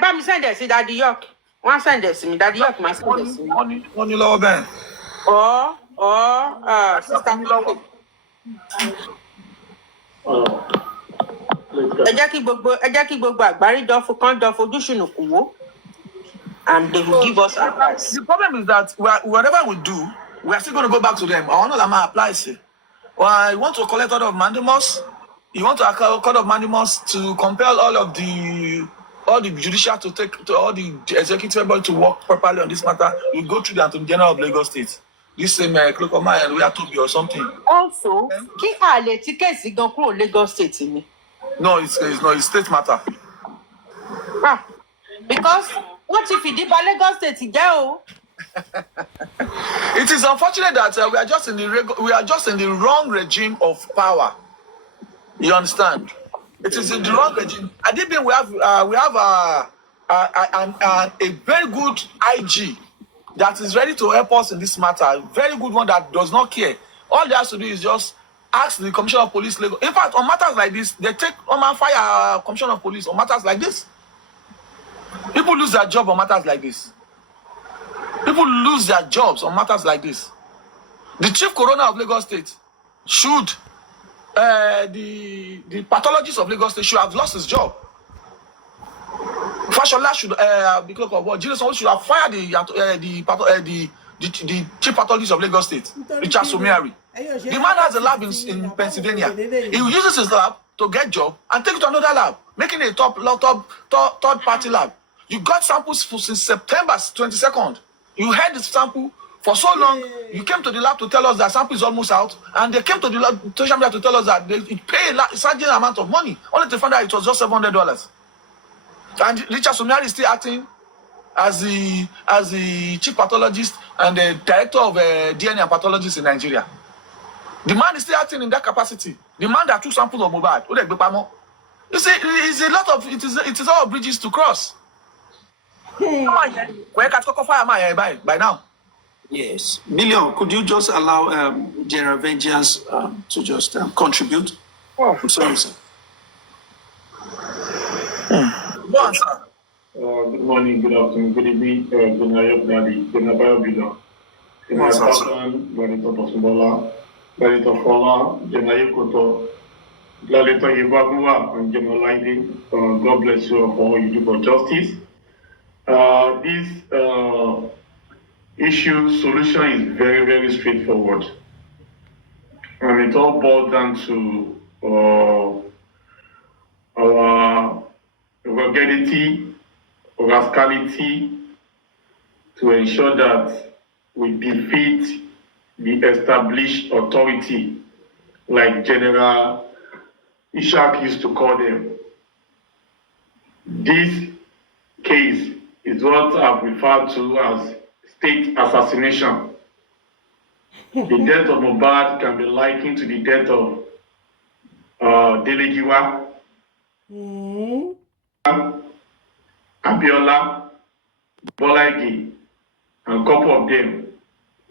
bá mi send it sí Daddy York. Wọ́n send it sí mi. Daddy York máa send it sí mi. Wọ́n ní lọ́wọ́ bẹ́ẹ̀. Sister Toke. Ẹ jẹ́ kí gbogbo àgbáríjọ kan jọ fojú ṣùnùkùn wò. And they will give us advice. The problem is that whatever we do, we are still going to go back to them. I want to apply. You want to collect order of mandamus. You want to court of mandamus to compel all the judicial to all the executive body to work properly on this matter. You go through the Attorney General of Lagos State. This same cloak of mine, we have to be or something. Also, kí àlè tí kéèsì gan kúrò Lagos State ni. No, it's not. It's state matter. Because what if it did by Lagos State jẹ́ o? It is unfortunate that we are just in the wrong regime of power. You understand? It is in the wrong regime. I did mean we have a very good IG that is ready to help us in this matter. A very good one that does not care. All they have to do is just ask the Commissioner of Police. In fact, on matters like this, they take on fire Commissioner of Police on matters like this. People lose their job on matters like this. People lose their jobs on matters like this. The chief coroner of Lagos State should, the pathologist of Lagos State should have lost his job. Fashola should, because of what? Julius should have fired the chief pathologist of Lagos State, Richard Somiari. The man has a lab in Pennsylvania. He uses his lab to get job and take it to another lab, making a third party lab. You got samples since September 22nd. You had the sample for so long. You came to the lab to tell us that sample is almost out, and they came to the lab to tell us that they pay a certain amount of money, only to find out it was just $700. And Richard Somiari is still acting as the chief pathologist and the director of DNA and pathologists in Nigeria. The man is still acting in that capacity. The man that took samples of Mohbad. You see, it is all bridges to cross. Where can fire by now? Yes. Billion, could you just allow General Vengeance to just contribute? Oh, I'm sorry, sir. Go on, sir. Good morning, good afternoon, good evening, General Bayo Billion. General Patton, Barito Tosubola, Barito Fola, General Koto, Lalito Yibagua, and General Lighting. God bless you for all you do for justice. This issue solution is very, very straightforward. And it all boils down to our ruggedity, rascality, to ensure that we defeat the established authority, like General Ishak used to call them. This case is what I've referred to as state assassination. The death of Mohbad can be likened to the death of Delegiwa, Abiola, Bolagi, and a couple of them.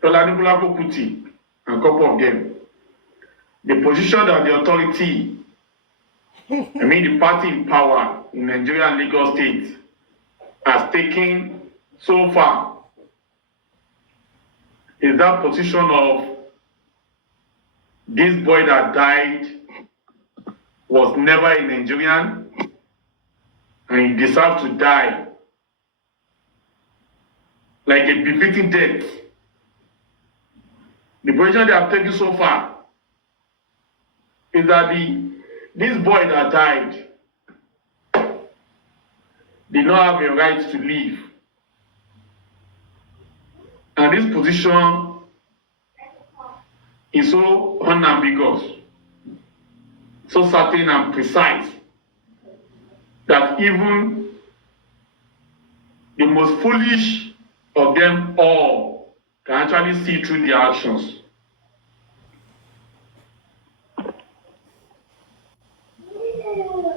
Tolanibula Kuti, and a couple of them. The position that the authority, the party in power in Nigeria and Lagos State has taken so far is that position of this boy that died was never a Nigerian and he deserved to die like a befitting death. The position they have taken so far is that this boy that died did not have a right to live. And this position is so unambiguous, so certain and precise, that even the most foolish of them all can actually see through their actions.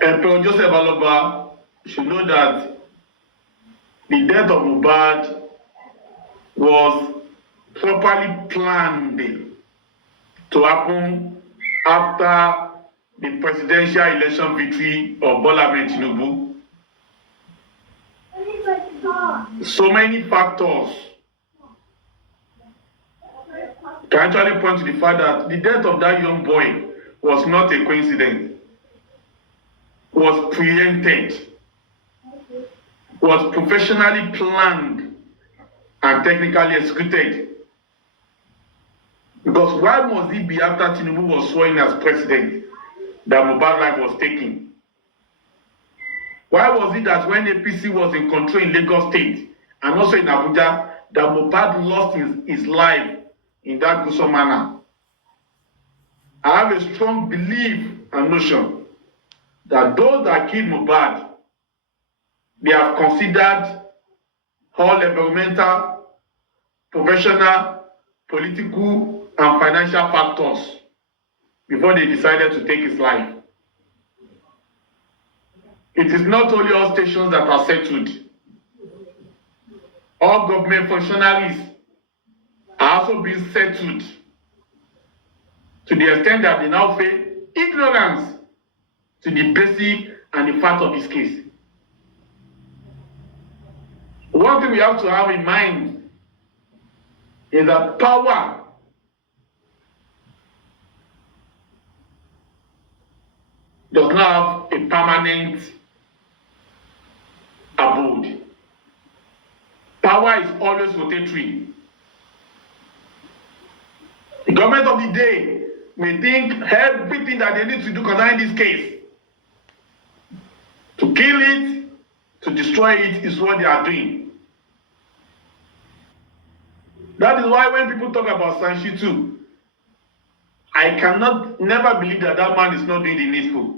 Emperor Joseph Aloba should know that the death of Mohbad was properly planned to happen after the presidential election victory of Bola Ahmed Tinubu. so many factors can actually point to the fact that the death of that young boy was not a coincidence, was preempted, was professionally planned and technically executed. Because why must it be after Tinubu was sworn as president that Mohbad's life was taken? Why was it that when APC was in control in Lagos State and also in Abuja, that Mohbad lost his life in that gruesome manner? I have a strong belief and notion that those that killed Mohbad, they have considered all environmental, professional, political, and financial factors before they decided to take his life. It is not only all stations that are settled. All government functionaries are also being settled to the extent that they now face ignorance to the basic and the fact of this case. One thing we have to have in mind is that power does not have a permanent abode. Power is always rotatory. The government of the day may think everything that they need to do concerning this case, to kill it, to destroy it, is what they are doing. That is why when people talk about Sanshi too, I cannot never believe that that man is not doing the needful.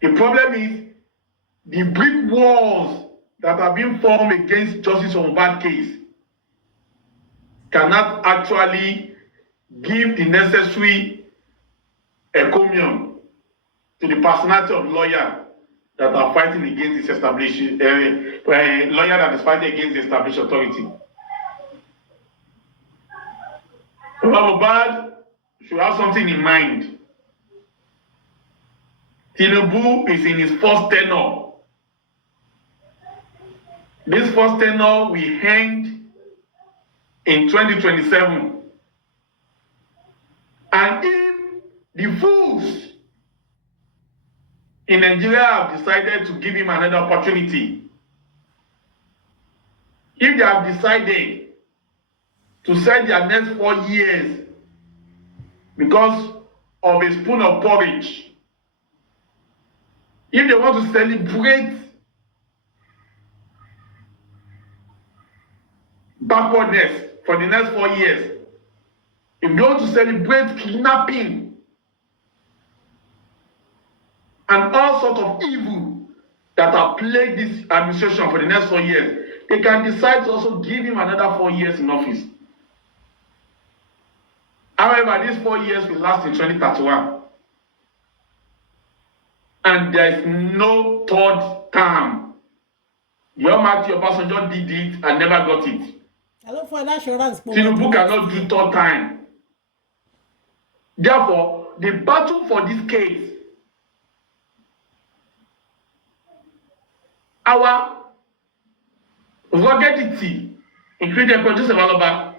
The problem is the brick walls that are being formed against justice on bad case cannot actually give the necessary encomium to the personality of lawyer that are fighting against this established lawyer that is fighting against the established authority. Mohbad should have something in mind. Tinubu is in his first tenure. This first tenure will end in 2027. And if the fools in Nigeria have decided to give him another opportunity, if they have decided to send their next 4 years because of a spoon of porridge, if they want to celebrate backwardness for the next 4 years, if they want to celebrate kidnapping and all sorts of evil that have plagued this administration for the next 4 years, they can decide to also give him another 4 years in office. However, these 4 years will last in 2031. And there is no third term. The Almighty Obasanjo did it and never got it. Tinubu cannot do third time. Therefore, the battle for this case, our ruggedity, including producer Valoba,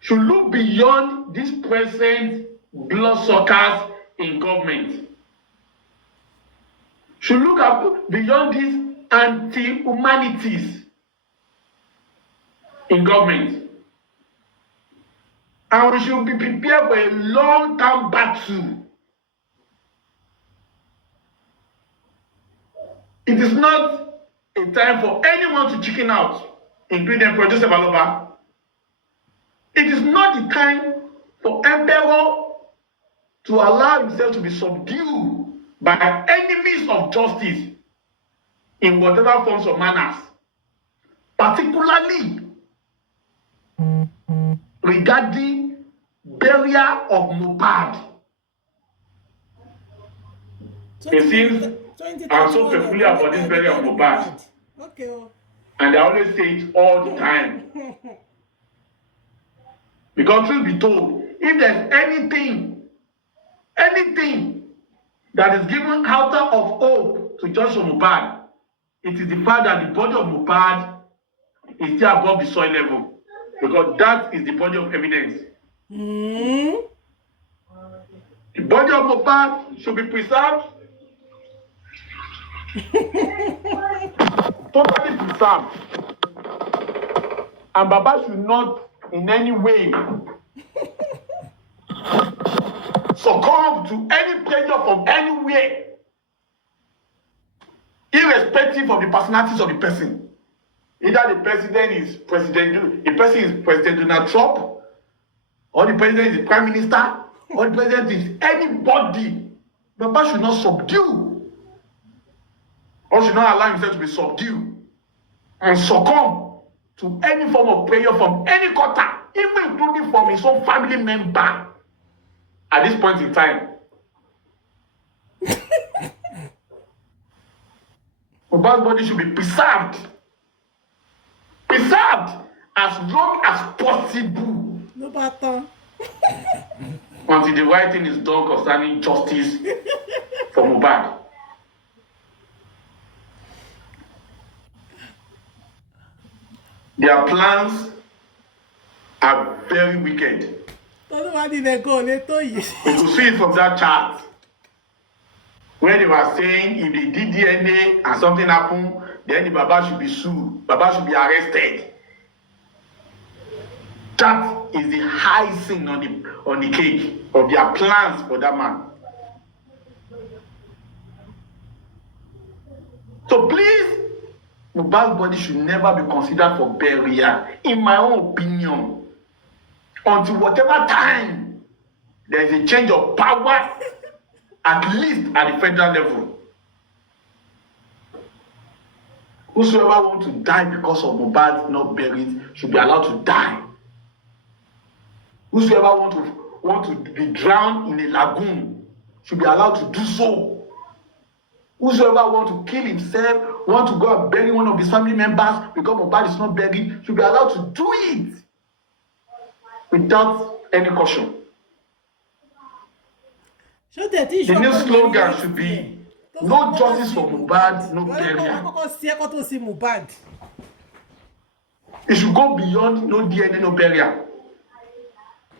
should look beyond these present bloodsuckers in government. Should look up beyond these anti-humanities in government. And we should be prepared for a long-term battle. It is not a time for anyone to chicken out, including producer Valoba. It is not the time for Emperor to allow himself to be subdued by enemies of justice in whatever forms or manners, particularly regarding burial of Mohbad. It seems I'm so peculiar about this burial of Mohbad. Okay. And I always say it all the time. Because truth be told, if there's anything that is given out of hope to Joshua Mohbad, it is the fact that the body of Mohbad is still above the soil level, because that is the body of evidence. The body of Mohbad should be preserved, totally preserved, and Baba should not in any way succumb to any pressure from anywhere, irrespective of the personalities of the person. Either the person is President Donald Trump, or the president is the Prime Minister, or the president is anybody. Baba should not subdue, or should not allow himself to be subdued and succumb to any form of prayer from any quarter, even including from his own family member at this point in time. Mohbad's body should be preserved as long as possible. No matter. Until the right thing is done concerning justice for Mohbad. Their plans are very wicked. You could see it from that chart where they were saying if they did DNA and something happened, then the Baba should be sued. Baba should be arrested. That is the icing on the cake of their plans for that man. So please, Mohbad's body should never be considered for burial, in my own opinion, until whatever time there is a change of power, at least at the federal level. Whosoever wants to die because of Mohbad not buried should be allowed to die. Whosoever want to be drowned in a lagoon should be allowed to do so. Whosoever want to kill himself, want to go and bury one of his family members because Mohbad is not buried, should be allowed to do it without any caution. The new slogan should be no justice for Mohbad, no burial. It should go beyond no DNA, no burial.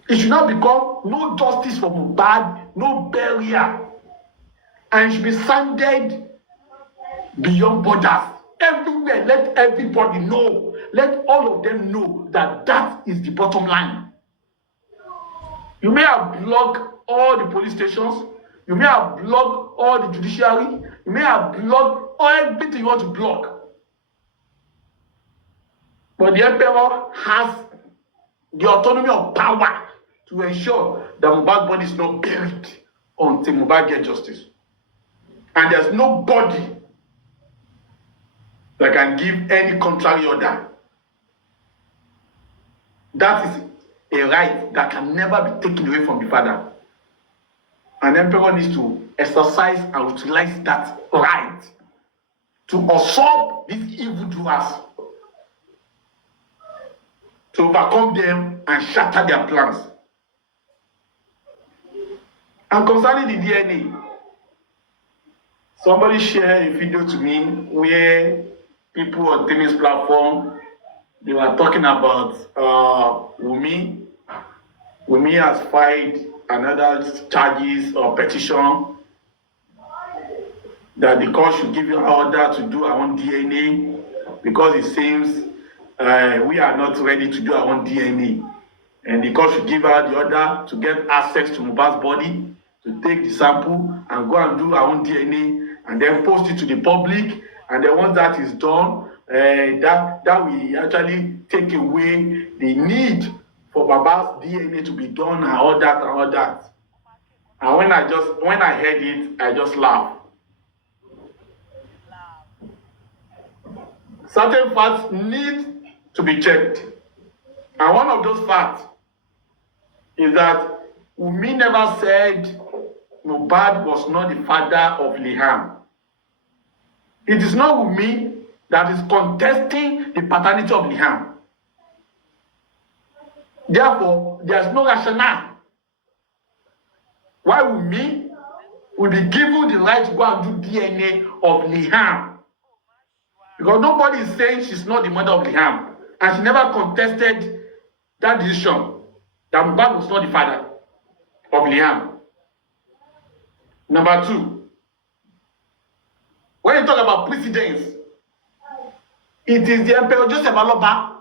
It should not become no justice for Mohbad, no burial. And it should be sounded beyond borders. Everywhere, let everybody know. Let all of them know that that is the bottom line. You may have blocked all the police stations. You may have blocked all the judiciary. You may have blocked everything you want to block. But the emperor has the autonomy of power to ensure that Mohbad's body is not buried until Mohbad gets justice. And there's nobody that can give any contrary order. That is a right that can never be taken away from the father. An emperor needs to exercise and utilize that right to usurp these evildoers, to overcome them and shatter their plans. And concerning the DNA, somebody shared a video to me where people on Timmy's platform, they were talking about Wunmi. Wunmi has filed another charges or petition that the court should give her order to do our own DNA because it seems we are not ready to do our own DNA. And the court should give her the order to get access to Mohbad's body, to take the sample and go and do our own DNA and then post it to the public. And then once that is done, that will actually take away the need for Baba's DNA to be done and all that and all that. And when I heard it, I just laughed. Certain facts need to be checked. And one of those facts is that Wunmi never said Mohbad was not the father of Liam. It is not Wunmi that is contesting the paternity of Liam. Therefore, there is no rationale why Wunmi will be given the right to go and do DNA of Liam Because nobody is saying she's not the mother of Liam. And she never contested that decision that Mohbad was not the father of Liam. Number two, when you talk about precedence, it is the Emperor Joseph Aloba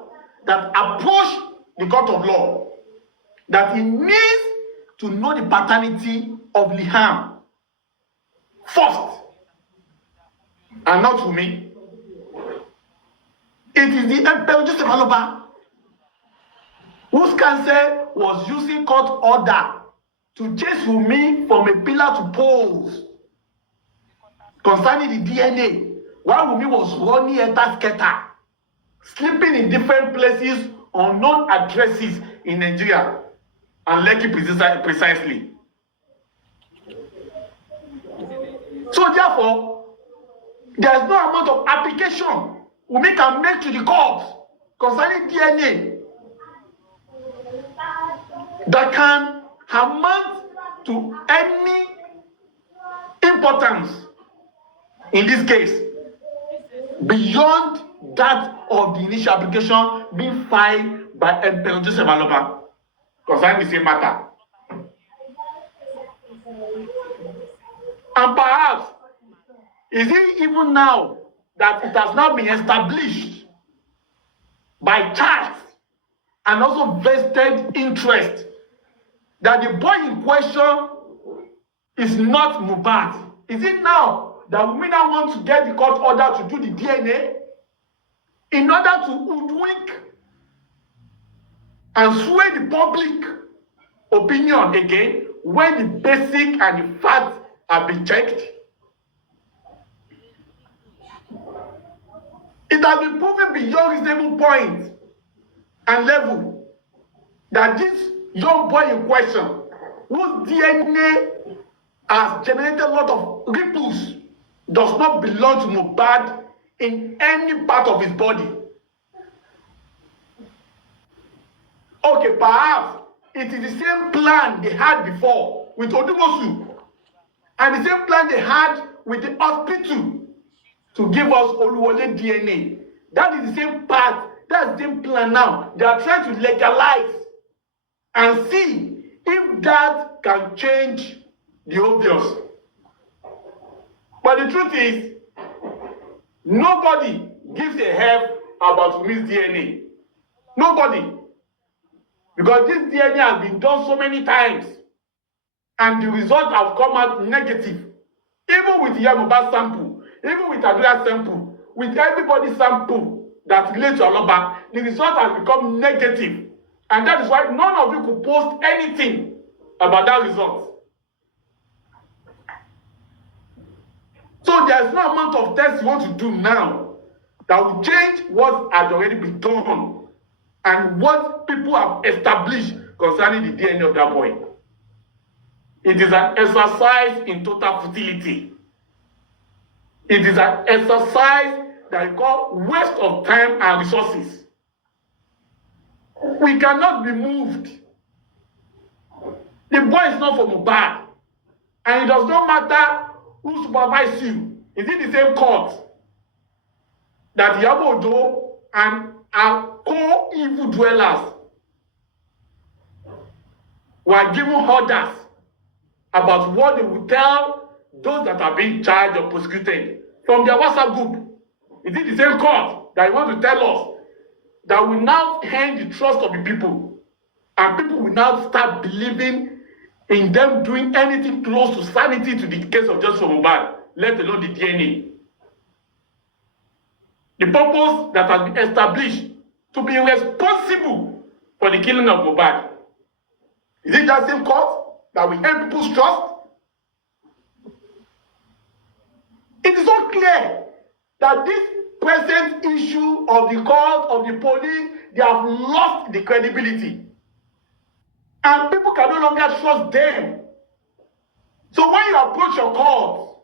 that approached the court of law that he needs to know the paternity of Liam first, and not to me. It is the Emperor Joseph Aloba whose counsel was using court order to chase Wunmi from a pillar to post concerning the DNA, while Wunmi was running enter-scatter, sleeping in different places, unknown addresses in Nigeria, and Lekki precisely. So therefore, there is no amount of application Wunmi can make to the court concerning DNA that can amount to any importance in this case beyond that of the initial application being filed by Emperor Joseph Aloba concerning the same matter. And perhaps, is it even now that it has now been established by chance and also vested interest that the boy in question is not Mohbad? Is it now that we now want to get the court order to do the DNA in order to hoodwink and sway the public opinion again when the basic and the facts have been checked? It has been proven beyond reasonable point and level that this young boy in question, whose DNA has generated a lot of ripples, does not belong to Mohbad in any part of his body. Okay, perhaps it is the same plan they had before with Odumosu, and the same plan they had with the hospital to give us Oluwole DNA. That is the same path, that's the same plan now. They are trying to legalize and see if that can change the obvious. But the truth is, nobody gives a F about Wunmi's DNA. Nobody. Because this DNA has been done so many times, and the results have come out negative. Even with Mohbad sample, even with Adria sample, with everybody's sample that relates to Aloba, the result has become negative. And that is why none of you could post anything about that result. So there's no amount of tests you want to do now that will change what had already been done and what people have established concerning the DNA of that boy. It is an exercise in total futility. It is an exercise that you call waste of time and resources. We cannot be moved. The boy is not from Mohbad, and it does not matter who supervises you. Is it the same court that Iyabo Ojo and our co-evil dwellers were given orders about what they would tell those that are being charged or prosecuted from their WhatsApp group? Is it the same court that you want to tell us that will now end the trust of the people, and people will now start believing in them doing anything close to sanity to the case of Justice Mohbad, let alone the DNA? The purpose that has been established to be responsible for the killing of Mohbad, is it that same court that will end people's trust? It is so clear that this present issue of the court, of the police, they have lost the credibility. And people can no longer trust them. So when you approach your court,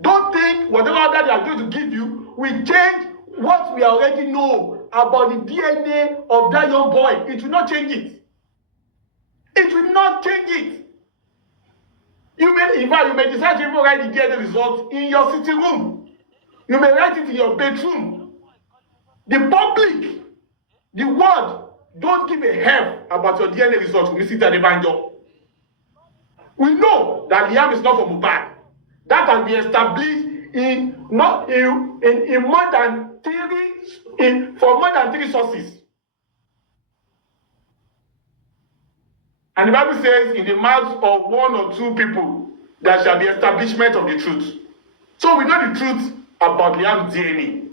don't think whatever order they are going to give you will change what we already know about the DNA of that young boy. It will not change it. It will not change it. In fact, you may decide to even write the DNA results in your sitting room. You may write it in your bedroom. The public, the world, don't give a hell about your DNA results from Mr. Adebanjo. We know that Liam is not from Mohbad. That has been established for more than three sources. And the Bible says, in the mouths of one or two people, there shall be establishment of the truth. So we know the truth about Liam's DNA.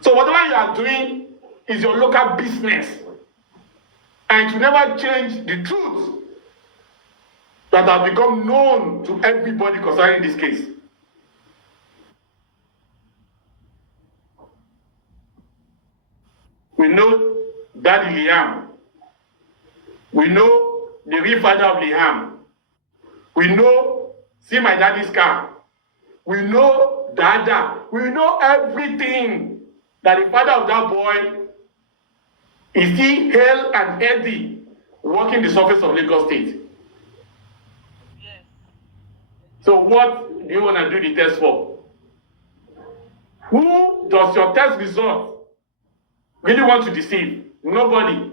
So whatever you are doing is your local business. And it will never change the truth that has become known to everybody concerning this case. We know Daddy Liam. We know the real father of Liam. We know See My Daddy's Car. We know Dada. We know everything that the father of that boy is still hale and healthy, walking the surface of Lagos State. So what do you want to do the test for? Who does your test result really want to deceive? Nobody.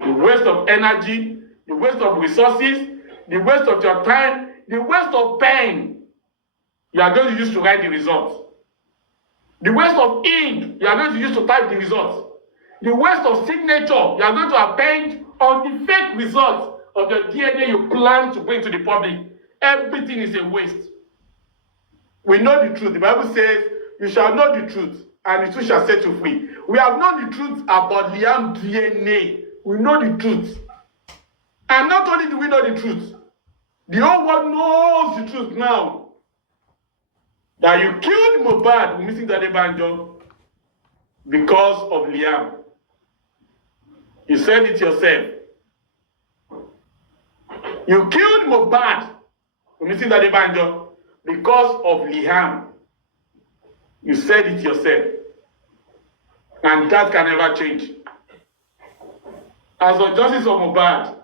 The waste of energy, the waste of resources, the waste of your time, the waste of pen you are going to use to write the results. The waste of ink you are going to use to type the results. The waste of signature you are going to append on the fake results of the DNA you plan to bring to the public. Everything is a waste. We know the truth. The Bible says, you shall know the truth, and the truth shall set you free. We have known the truth about Liam's DNA. We know the truth. And not only do we know the truth, the whole world knows the truth now. That you killed Mohbad, missing Adebanjo, because of Liam. You said it yourself. You killed Mohbad, missing Adebanjo, because of Liam. You said it yourself. And that can never change. As for justice of Mohbad,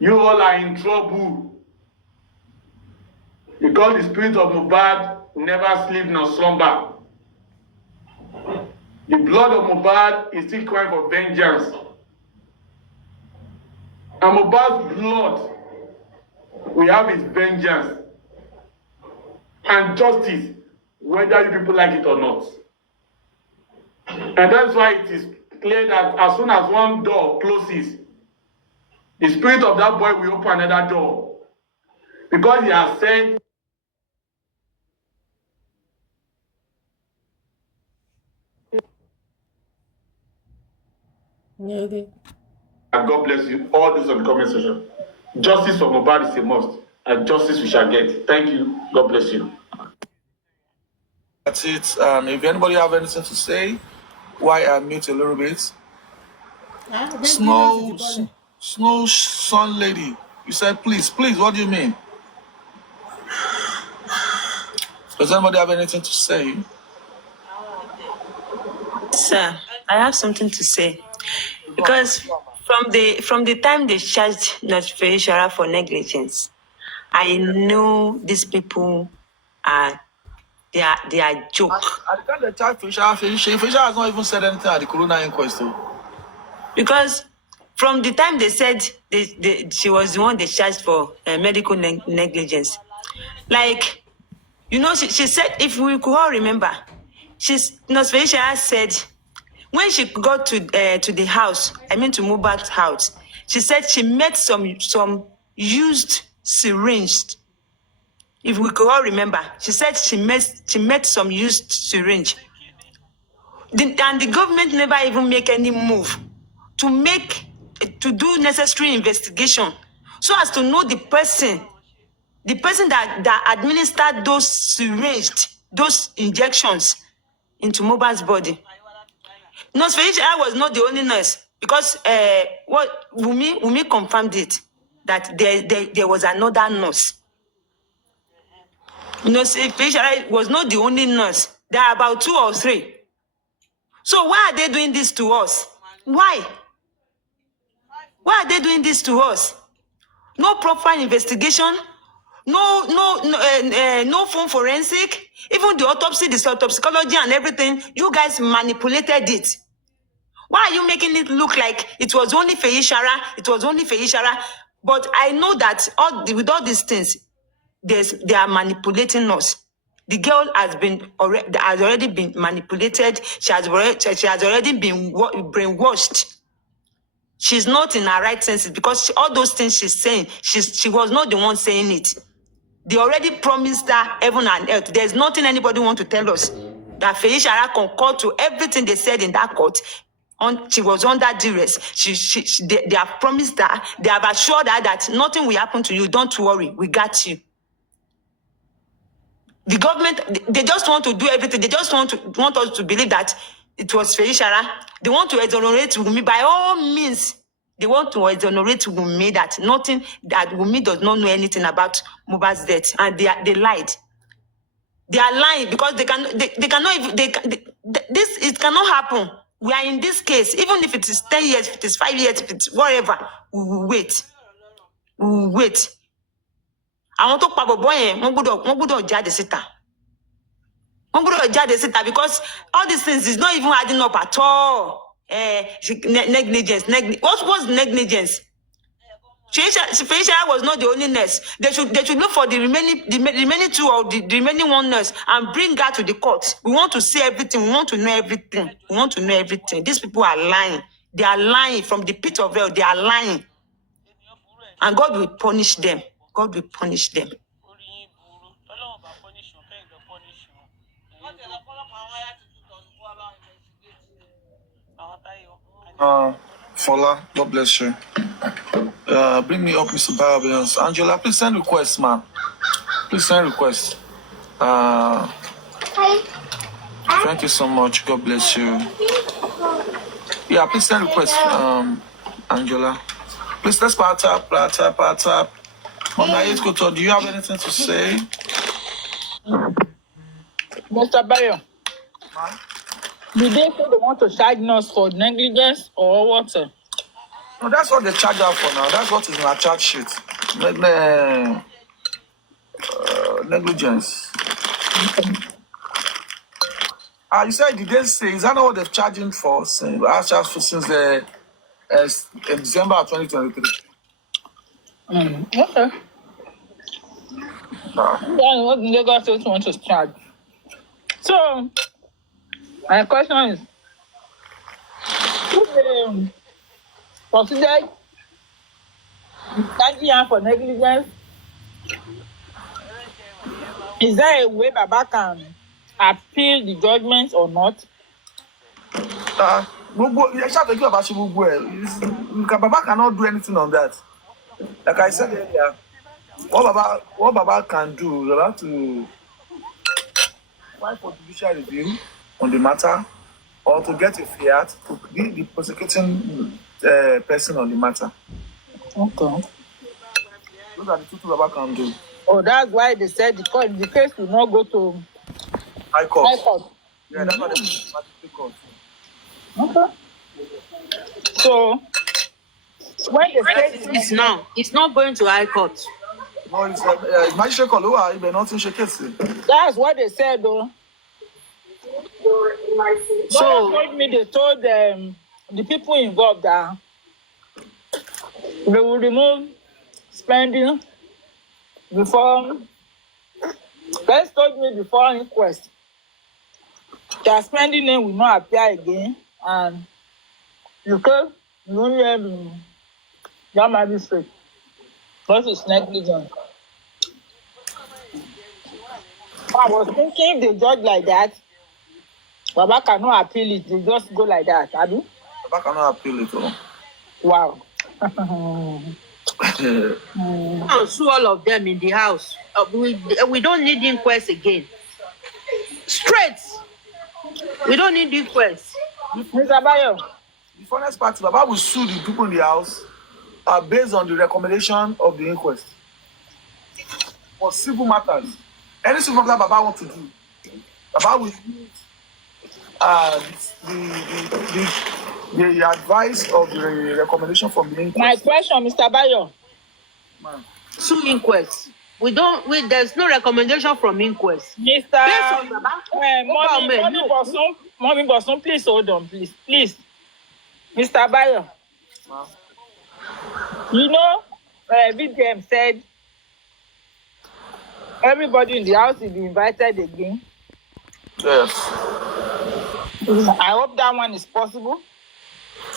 you all are in trouble. Because the spirit of Mohbad never sleep nor slumber. The blood of Mohbad is still crying for vengeance. And Mohbad's blood, we have his vengeance and justice, whether you people like it or not. And that's why it is clear that as soon as one door closes, the spirit of that boy will open another door. Because he has said, Okay. and God bless you, all those on the comment section. Justice for Mohbad is a must, and justice we shall get. Thank you. God bless you. That's it. If anybody have anything to say, why I mute a little bit. Snow Sun Lady. You said please, what do you mean? Does anybody have anything to say? Sir, I have something to say. Because from the time they charged Notification for negligence, I know these people they are joke. At the time they charged Fisher has not even said anything at the Corona inquest. Because from the time they said she was the one they charged for medical negligence, like, you know, she said, if we could all remember, Notification said, when she got to the house, I mean to Mohbad's house, she said she met some used syringe. If we could all remember, she said she met some used syringe. And the government never even make any move to do necessary investigation so as to know the person that administered those syringes, those injections into Mohbad's body. Nurse Felicia was not the only nurse, because what Wumi confirmed it, that there was another nurse. Nurse Felicia was not the only nurse. There are about 2 or 3. So why are they doing this to us? Why? Why are they doing this to us? No proper investigation, no phone forensic, even the autopsy, the toxicology and everything. You guys manipulated it. Why are you making it look like it was only Feishara? It was only Feishara. But I know that with all these things, they are manipulating us. The girl has already been manipulated. She has already been brainwashed. She's not in her right senses because all those things she's saying, she was not the one saying it. They already promised her heaven and earth. There's nothing anybody want to tell us. That Feishara concurred to everything they said in that court. She was under duress. They have promised her, they have assured her that nothing will happen to you. Don't worry, we got you. The government, they just want to do everything. They just want us to believe that it was Feishara. They want to exonerate Wunmi by all means. They want to exonerate Wunmi that Wunmi does not know anything about Mohbad's death, and they lied. They are lying because it cannot happen. We are in this case, even if it is 10 years, if it is 5 years, if it's whatever, we will wait. We will wait. I want to gbọ́dọ̀ jáde síta. Wọ́n gbọ́dọ̀ jáde síta because all these things is not even adding up at all. Negligence. What was negligence? Feishara was not the only nurse. They should look for the remaining two or the remaining one nurse and bring her to the court. We want to see everything. We want to know everything. We want to know everything. These people are lying. They are lying from the pit of hell. They are lying. And God will punish them. God will punish them. Fola, God bless you. Bring me up, Mr. Bayo. Angela, please send requests, man. Please send requests. Thank you so much. God bless you. Yeah, please send requests, Angela. Please, let's part up. Mama Koto, do you have anything to say? Mr. Bayo, did they say they want to charge us for negligence or what? No, that's what they charge her for now. That's what is in our charge sheet. Negligence. You said did they say, is that not what they're charging for since December of 2023? Okay. What the Lagos State want to charge? So, my question is, if they consider charging her for negligence, is there a way Baba can appeal the judgment or not? Baba cannot do anything on that. Like I said earlier, what Baba can do, you have to file for judicial review on the matter, or to get a fiat to be the prosecuting person on the matter. Okay. Those are the two things Baba can do. Oh, that's why they said the case will not go to High Court. High Court. Yeah, that's what they magistrate court. Okay. So, when they say it's not going to High Court. No, it's magistrate court. But not in case. That's what they said, though. So they told the people involved that they will remove spending before. Guys told me before inquest that spending name will not appear again, and you only have that magistrate. Because it's negligent. I was thinking if they judge like that, Baba cannot appeal it. They just go like that, Abi? Baba cannot appeal it. Wow. I'll sue all of them in the house. We don't need inquest again. Straight. We don't need inquest. Mr. Bayo. The funniest part, Baba will sue the people in the house based on the recommendation of the inquest. For civil matters. Any civil matter Baba wants to do, Baba will use the advice of the recommendation from the inquest. My question, Mr. Bayo. Sue inquest. There's no recommendation from inquest. Mr. Mommy Boson, please hold on, please. Mr. Bayo. You know, VDM said everybody in the house will be invited again. Yes. I hope that one is possible.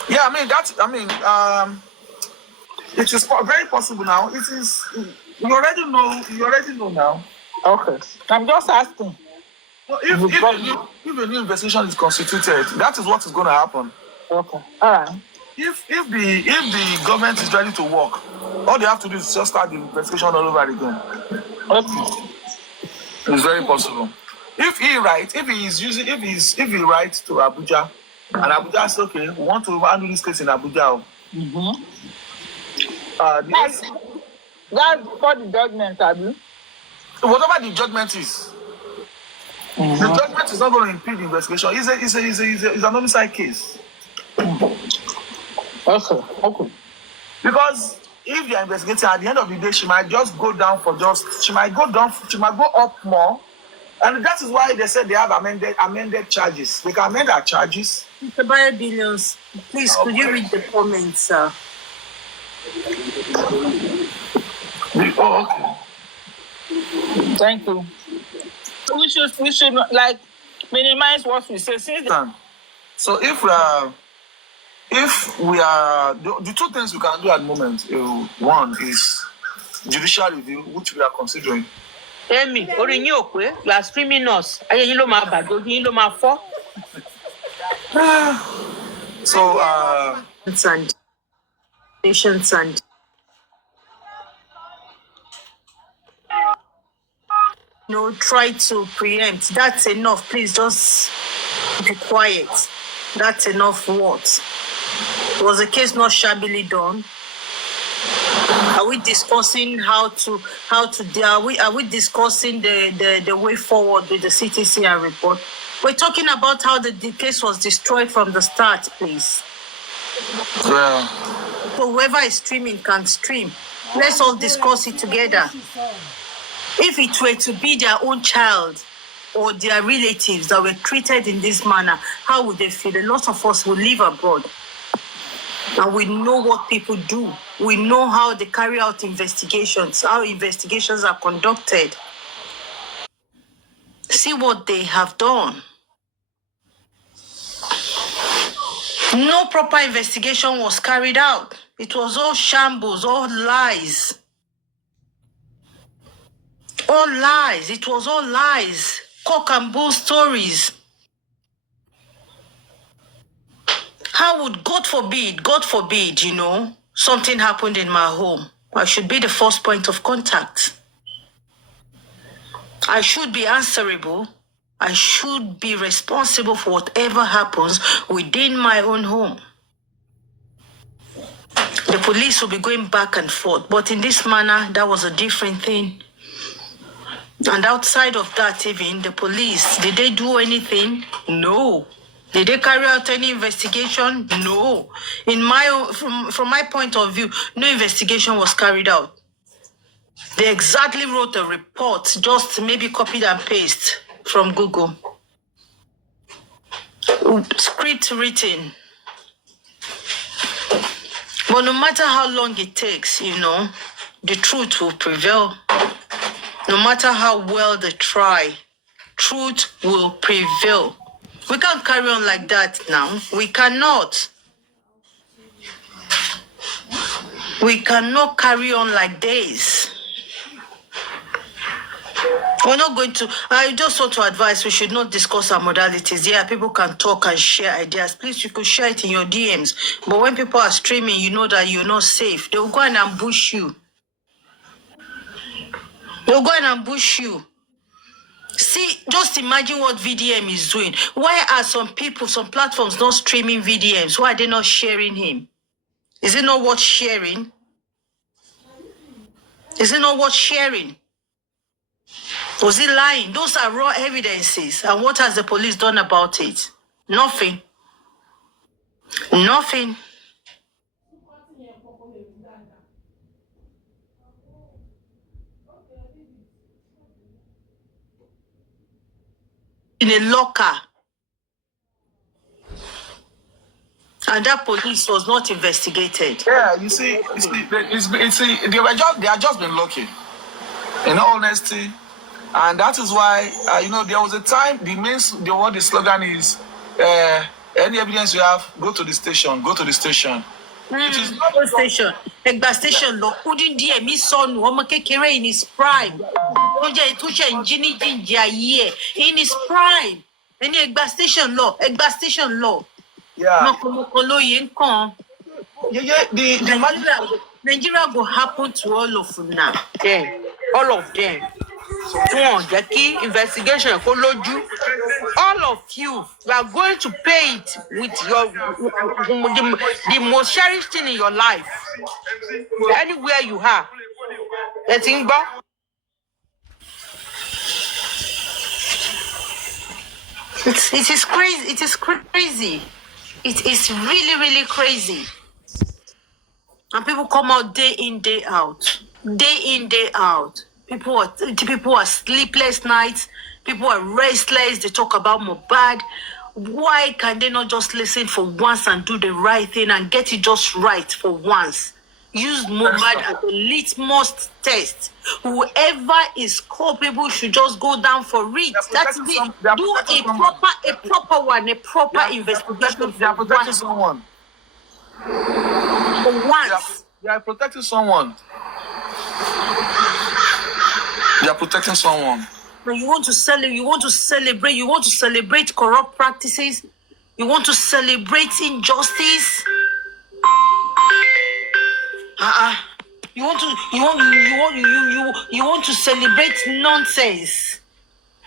Yeah, it is very possible now. It is. You already know now. Okay. I'm just asking. So if a new investigation is constituted, that is what is going to happen. Okay. All right. If the government is ready to work, all they have to do is just start the investigation all over again. Okay. It's very possible. If he writes to Abuja, and Abuja says, okay, we want to handle this case in Abuja. Mm-hmm. That's before the judgment, Abu. Whatever the judgment is, the judgment is not going to impede the investigation. It's an homicide case. Okay. Because if they are investigating, at the end of the day, she might just go down she might go up more. And that is why they said they have amended charges. They can amend our charges. Mr. Bayo Billions, please, could you read the comments, sir? Oh, okay. Thank you. We should like minimize what we say. So if we are the two things we can do at the moment, one is judicial review, which we are considering. Amy, you are streaming us. So Patience and try to preempt. That's enough. Please just be quiet. That's enough. What was the case not shabbily done? Are we discussing are we discussing the way forward with the CTCR report? We're talking about how the case was destroyed from the start, please. Yeah. So whoever is streaming can stream. Let's all discuss it together. If it were to be their own child or their relatives that were treated in this manner, how would they feel? A lot of us will live abroad. And we know what people do. We know how they carry out investigations, how investigations are conducted. See what they have done. No proper investigation was carried out. It was all shambles, all lies. All lies. It was all lies. Cock and bull stories. How would, God forbid, something happened in my home. I should be the first point of contact. I should be answerable. I should be responsible for whatever happens within my own home. The police will be going back and forth. But in this manner, that was a different thing. And outside of that, even the police, did they do anything? No. Did they carry out any investigation? No. From my point of view, no investigation was carried out. They exactly wrote a report, just maybe copied and pasted from Google. Script written. But no matter how long it takes, the truth will prevail. No matter how well they try, truth will prevail. We can't carry on like that now. We cannot. We cannot carry on like this. We're not going to. I just want to advise we should not discuss our modalities. Yeah, people can talk and share ideas. Please, you could share it in your DMs. But when people are streaming, you know that you're not safe. They'll go and ambush you. See, just imagine what VDM is doing. Why are some platforms not streaming VDMs? Why are they not sharing him? Is it not worth sharing? Was he lying? Those are raw evidences. And what has the police done about it? Nothing. in a locker. And that police was not investigated. Yeah, you see, they are just been lucky. In all honesty, and that is why there was a time the slogan is any evidence you have, go to the station. It is not Go station. Egba station lo kudin die mi sonu omo kekere in his prime. Tó jẹ́ tó ṣe njini jinji aye in his prime. Any Egba station law. yeah. Moko loye nkan. Nigeria will happen to all of them now. Them, all of them. One, Jackie, investigation, all of you are going to pay it with the most cherished thing in your life. Anywhere you are. Let's think back. It is crazy. It is crazy. It is really, really crazy. And people come out day in, day out. Day in, day out. People are sleepless nights. People are restless. They talk about Mohbad. Why can they not just listen for once and do the right thing and get it just right for once? Use Mohbad as a litmus test. Whoever is culpable should just go down for it. That's it. Do a proper one, a proper investigation. They are protecting someone. For once. They are protecting someone. They are protecting someone. You want to celebrate corrupt practices. You want to celebrate injustice. You want to celebrate nonsense.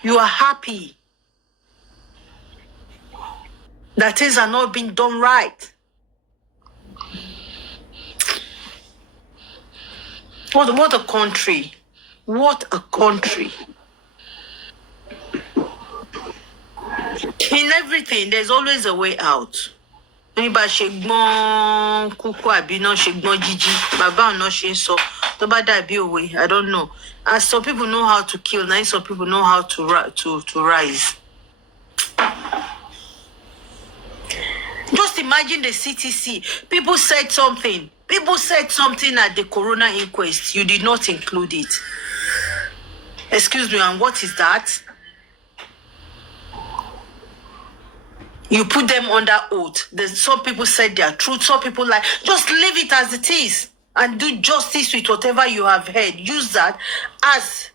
You are happy that things are not being done right. What a country. What a country. In everything, there's always a way out. Anybody shegbon kuku abi no shegbon jiji. Baba no she so. Nobody be away. I don't know. As some people know how to kill, now some people know how to rise. Just imagine the CTC. People said something at the Corona inquest. You did not include it. Excuse me, and what is that? You put them under oath. Some people said their truth. Some people like, just leave it as it is and do justice with whatever you have heard. Use that as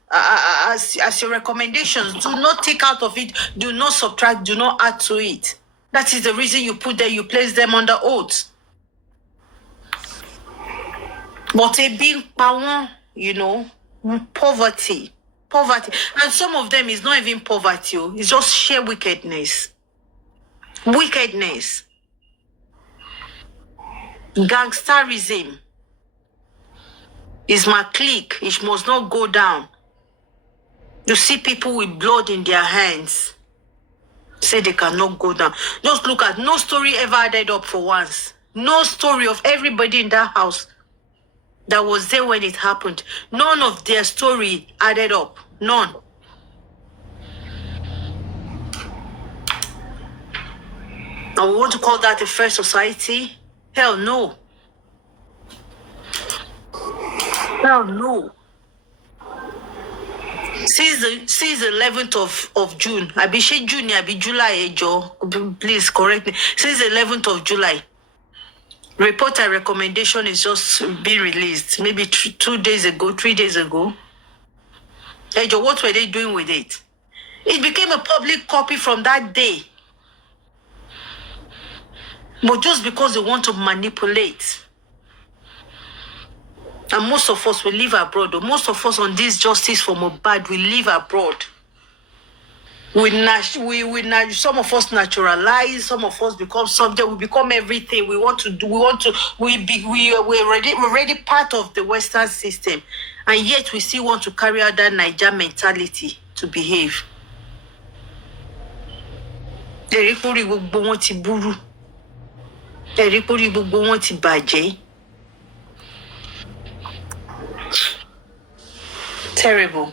your recommendations. Do not take out of it. Do not subtract. Do not add to it. That is the reason you put them. You place them under oath. But a big power, poverty. And some of them is not even poverty. It's just sheer wickedness. Gangsterism is my clique. It must not go down. You see people with blood in their hands say they cannot go down. Just look at no story ever added up for once. No story of everybody in that house that was there when it happened. None of their story added up. None. And we want to call that a fair society? Hell no. Hell no. Since the 11th of June, I be June, I be July, Joe. Please correct me. Since the 11th of July, report and recommendation is just being released. Maybe 2 days ago, 3 days ago. Hey Joe, what were they doing with it? It became a public copy from that day. But just because they want to manipulate. And most of us will live abroad. Or most of us on this justice for Mohbad will live abroad. Some of us naturalize, some of us become subject, we become everything. We're already part of the Western system. And yet we still want to carry out that Niger mentality to behave. Terrible.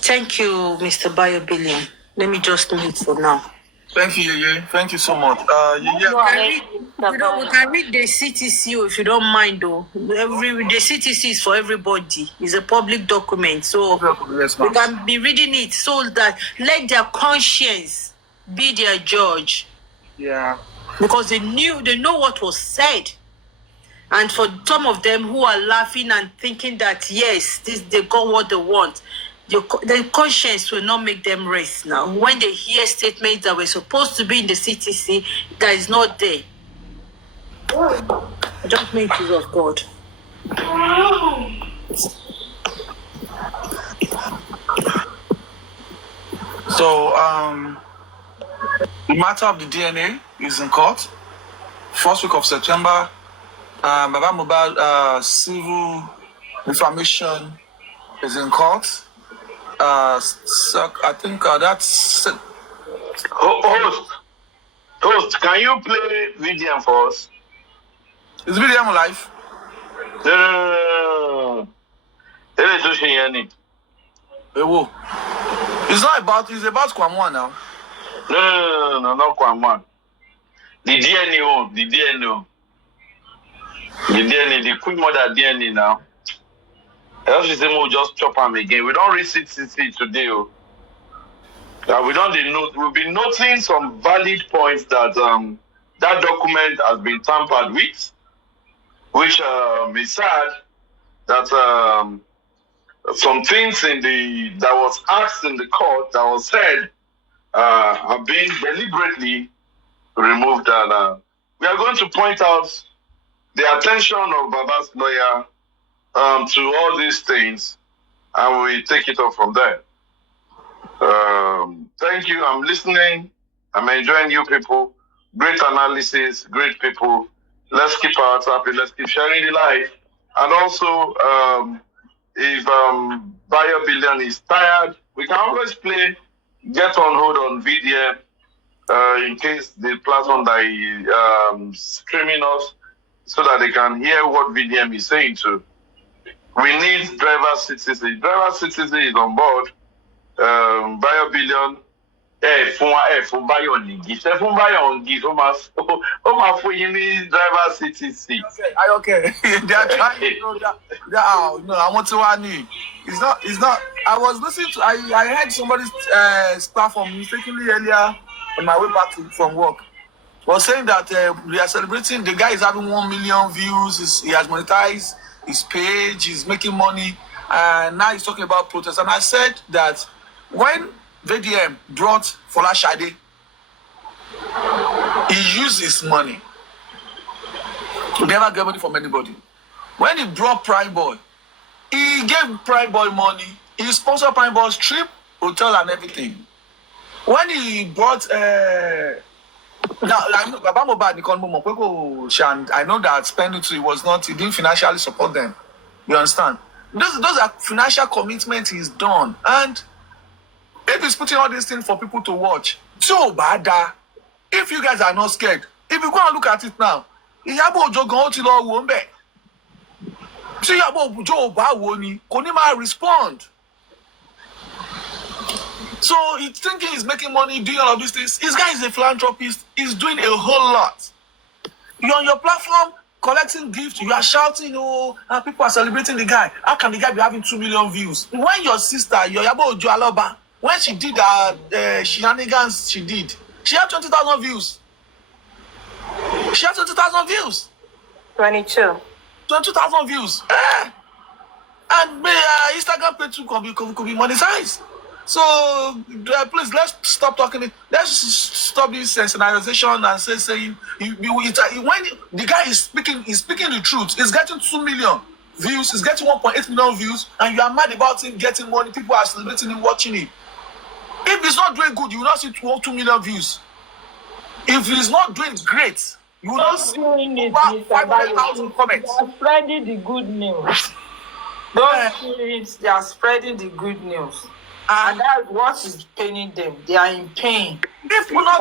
Thank you, Mr. Bayo Billion. Let me just leave for now. Thank you, Yeye. Thank you so much. Yeye, We can read the CTC if you don't mind, though. The CTC is for everybody. It's a public document, so yes, we ma'am. can be reading it so that let their conscience be their judge. Yeah. Because they know what was said. And for some of them who are laughing and thinking that yes, they got what they want, the conscience will not make them rest now. When they hear statements that were supposed to be in the CTC that is not there. Just make use of God. So, the matter of the DNA is in court. First week of September, Baba Mohbad civil information is in court. So I think that's it. Host, can you play VDM for us? Is VDM live? No. It's not about, it's about Kwamwa now. No, not Kwamwa. The DNA, the quick mother DNA now. Else we say we'll just chop them again. We don't read CCC today. We've been noting some valid points that that document has been tampered with, which is sad that some things that was asked in the court that was said have been deliberately removed. And we are going to point out the attention of Baba's lawyer to all these things, and we take it off from there. Thank you. I'm listening. I'm enjoying you people. Great analysis, great people. Let's keep our hearts happy. Let's keep sharing the life. And also, if Bayo Billion is tired, we can always play Get on Hold on VDM in case the platform that is streaming us so that they can hear what VDM is saying too. We need driver citizen. Driver citizen is on board. Bayo Billion. Fún Bayo Nigi. Fún Bayo Nigi. For you driver citizen. Okay. They are trying to know that. I want to know. It's not. I was listening to. I heard somebody's platform mistakenly earlier on my way back from work. Was saying that we are celebrating. The guy is having 1 million views. He has monetized his page. He's making money, and now he's talking about protest. And I said that when VDM brought Fola Shade, he used his money. He never get money from anybody. When he brought Prime Boy, he gave Prime Boy money. He sponsored Prime Boy's trip, hotel, and everything. When he brought now, I know Baba Mohbad, I know that spending he didn't financially support them. You understand? Those are financial commitments he's done. And if he's putting all these things for people to watch, so bad. If you guys are not scared, if you go and look at it now, Iyabo Ojo gan ti lo wo nbe. See Iyabo Ojo ba wo ni, kò ní máa respond. So he's thinking he's making money, doing all of these things. This guy is a philanthropist. He's doing a whole lot. You're on your platform collecting gifts. You are shouting, oh, and people are celebrating the guy. How can the guy be having 2 million views? When your sister, Iyabo Ojo Aloba, when she did shenanigans, she had 20,000 views. She had 20,000 views. 22. 22,000 views. And Instagram page too could be monetized. So please, let's stop talking. Let's stop this sensationalization and saying when the guy is speaking the truth. He's getting 2 million views. He's getting 1.8 million views, and you are mad about him getting money. People are celebrating him, watching him. If he's not doing good, you will not see 2 million views. If he's not doing great, you will not see 500,000 comments. They are spreading the good news. Those kids, they are spreading the good news. And that's what is paining them. They are in pain. If not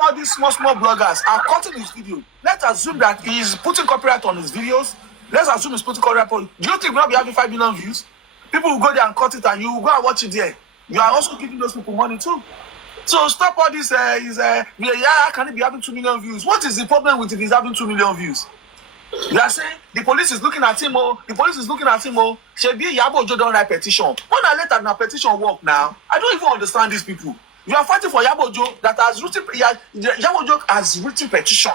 all these small bloggers are cutting his video, let's assume that he's putting copyright on his videos. Let's assume he's putting copyright on. Do you think we'll not be having 5 million views? People will go there and cut it, and you will go and watch it there. you are also giving those people money too. So stop all this. Can it be having 2 million views? What is the problem with it is having 2 million views? You are saying the police is looking at him. The police is looking at him. Shebi Yabo Ojo don't write petition. When I let that petition work now, I don't even understand these people. You are fighting for Yabo Ojo that has written. Yabo Ojo has written petition.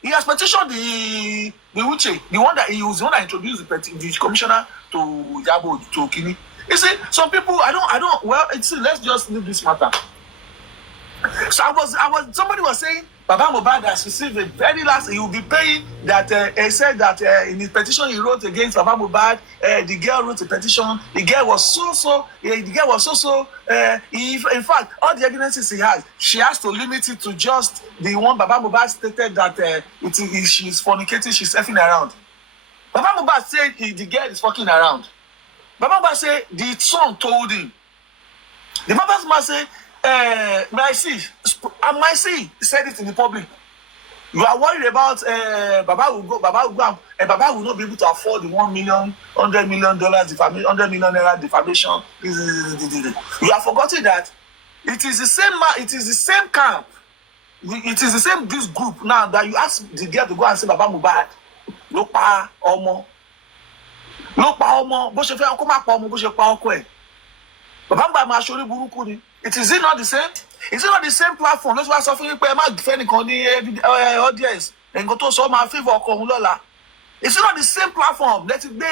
He has petitioned the Uche, the one that he was the one that introduced the commissioner to Yabo to Kini. You see, some people I don't. Well, let's just leave this matter. So somebody was saying Baba Mohbad has received a very last. He will be paying that. He said that in his petition he wrote against Baba Mohbad. The girl wrote a petition. The girl was so. In fact, all the evidences he has, she has to limit it to just the one Baba Mohbad stated that she's fornicating, she's effing around. Baba Mohbad said the girl is fucking around. Baba Mohbad said the son told him. The Baba's man said. My see, said it in the public. You are worried about Baba will go, and Baba will not be able to afford the $1 million, $100 million defamation, $100 million defamation. You have forgotten that it is the same it is the same camp, it is the same this group now that you ask the girl to go and say Baba Mohbad. Ló pa ọmọ, bó ṣe fẹ́ ọkọ má pa ọmọ bó ṣe pa ọkọ ẹ̀. Baba Mohbad máa ṣorí burúkú ni. Is it not the same? Is it not the same platform? That's why suffering pé ẹ má fẹ́ nìkan ní audience. Nǹkan tó sọ máa favour ọkọ òun lọ́la. Is it not the same platform? Let it be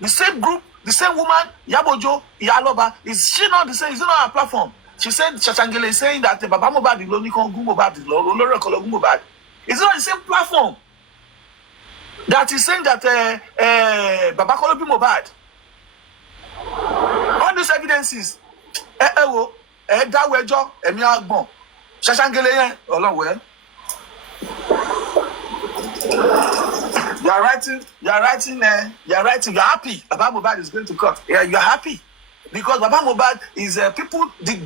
the same group, the same woman, Yabo Ojo, Iyaloba. Is she not the same? Is it not her platform? She said Shashangele is saying that Baba Mohbad is only con Gun Mohbad, Olori Okolo Gun Mohbad. Is it not the same platform? That is saying that Baba Kolo bi Mohbad. All these evidences. Dáwọ́ ẹjọ́ ẹ̀mí àgbọ̀n Ṣàṣàngélé yẹn ọlọ́wẹ́. You are writing, you're happy Baba Mohbad is going to court. Yeah, you're happy because Baba Mohbad is the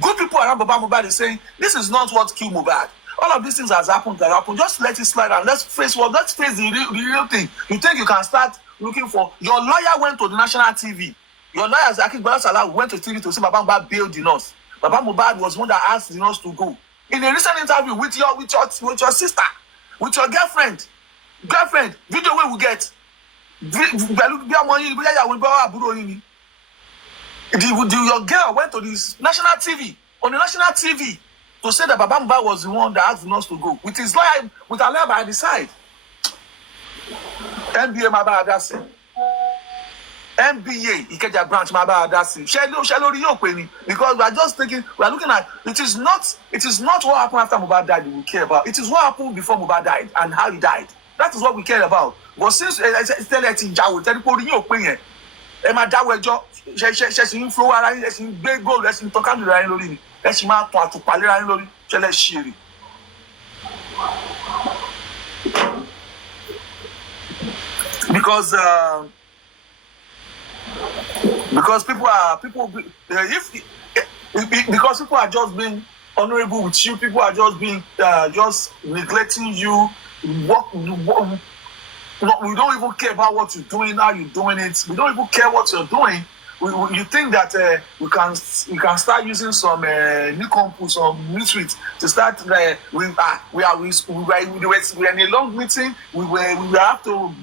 good people around Baba Mohbad is saying this is not what killed Mohbad. All of these things has happened. Just let it slide and let's face the real thing. You think you can start looking for your lawyer went to the national TV. Your lawyer Akíngbọ́lá Sàláù went to TV to say Baba Mohbad bailed the nurse. Baba Mohbad was one that asked the nurse to go. In a recent interview with your sister, with your girlfriend, video where we get. Your girl went to this national TV, on the national TV, to say that Baba Mohbad was the one that asked the nurse to go. With his lawyer, with her lawyer by the side. NBA Maba Adasi. NBA Ikeja branch Maba Adasi. Because we are just thinking, we are looking at it is not what happened after Mohbad died we care about. It is what happened before Mohbad died and how he died. That is what we care about. But since Emma Dawejo, she inflow ara she big gold, she talk am ra lórí ni. She ma ton atupa lera lórí, she le shiri. Because people are just being honorable with you, people are just being just neglecting you. We don't even care about what you're doing, how you're doing it. We don't even care what you're doing. You think that we can start using some new compose, some new tweets to start. We are in a long meeting. We have to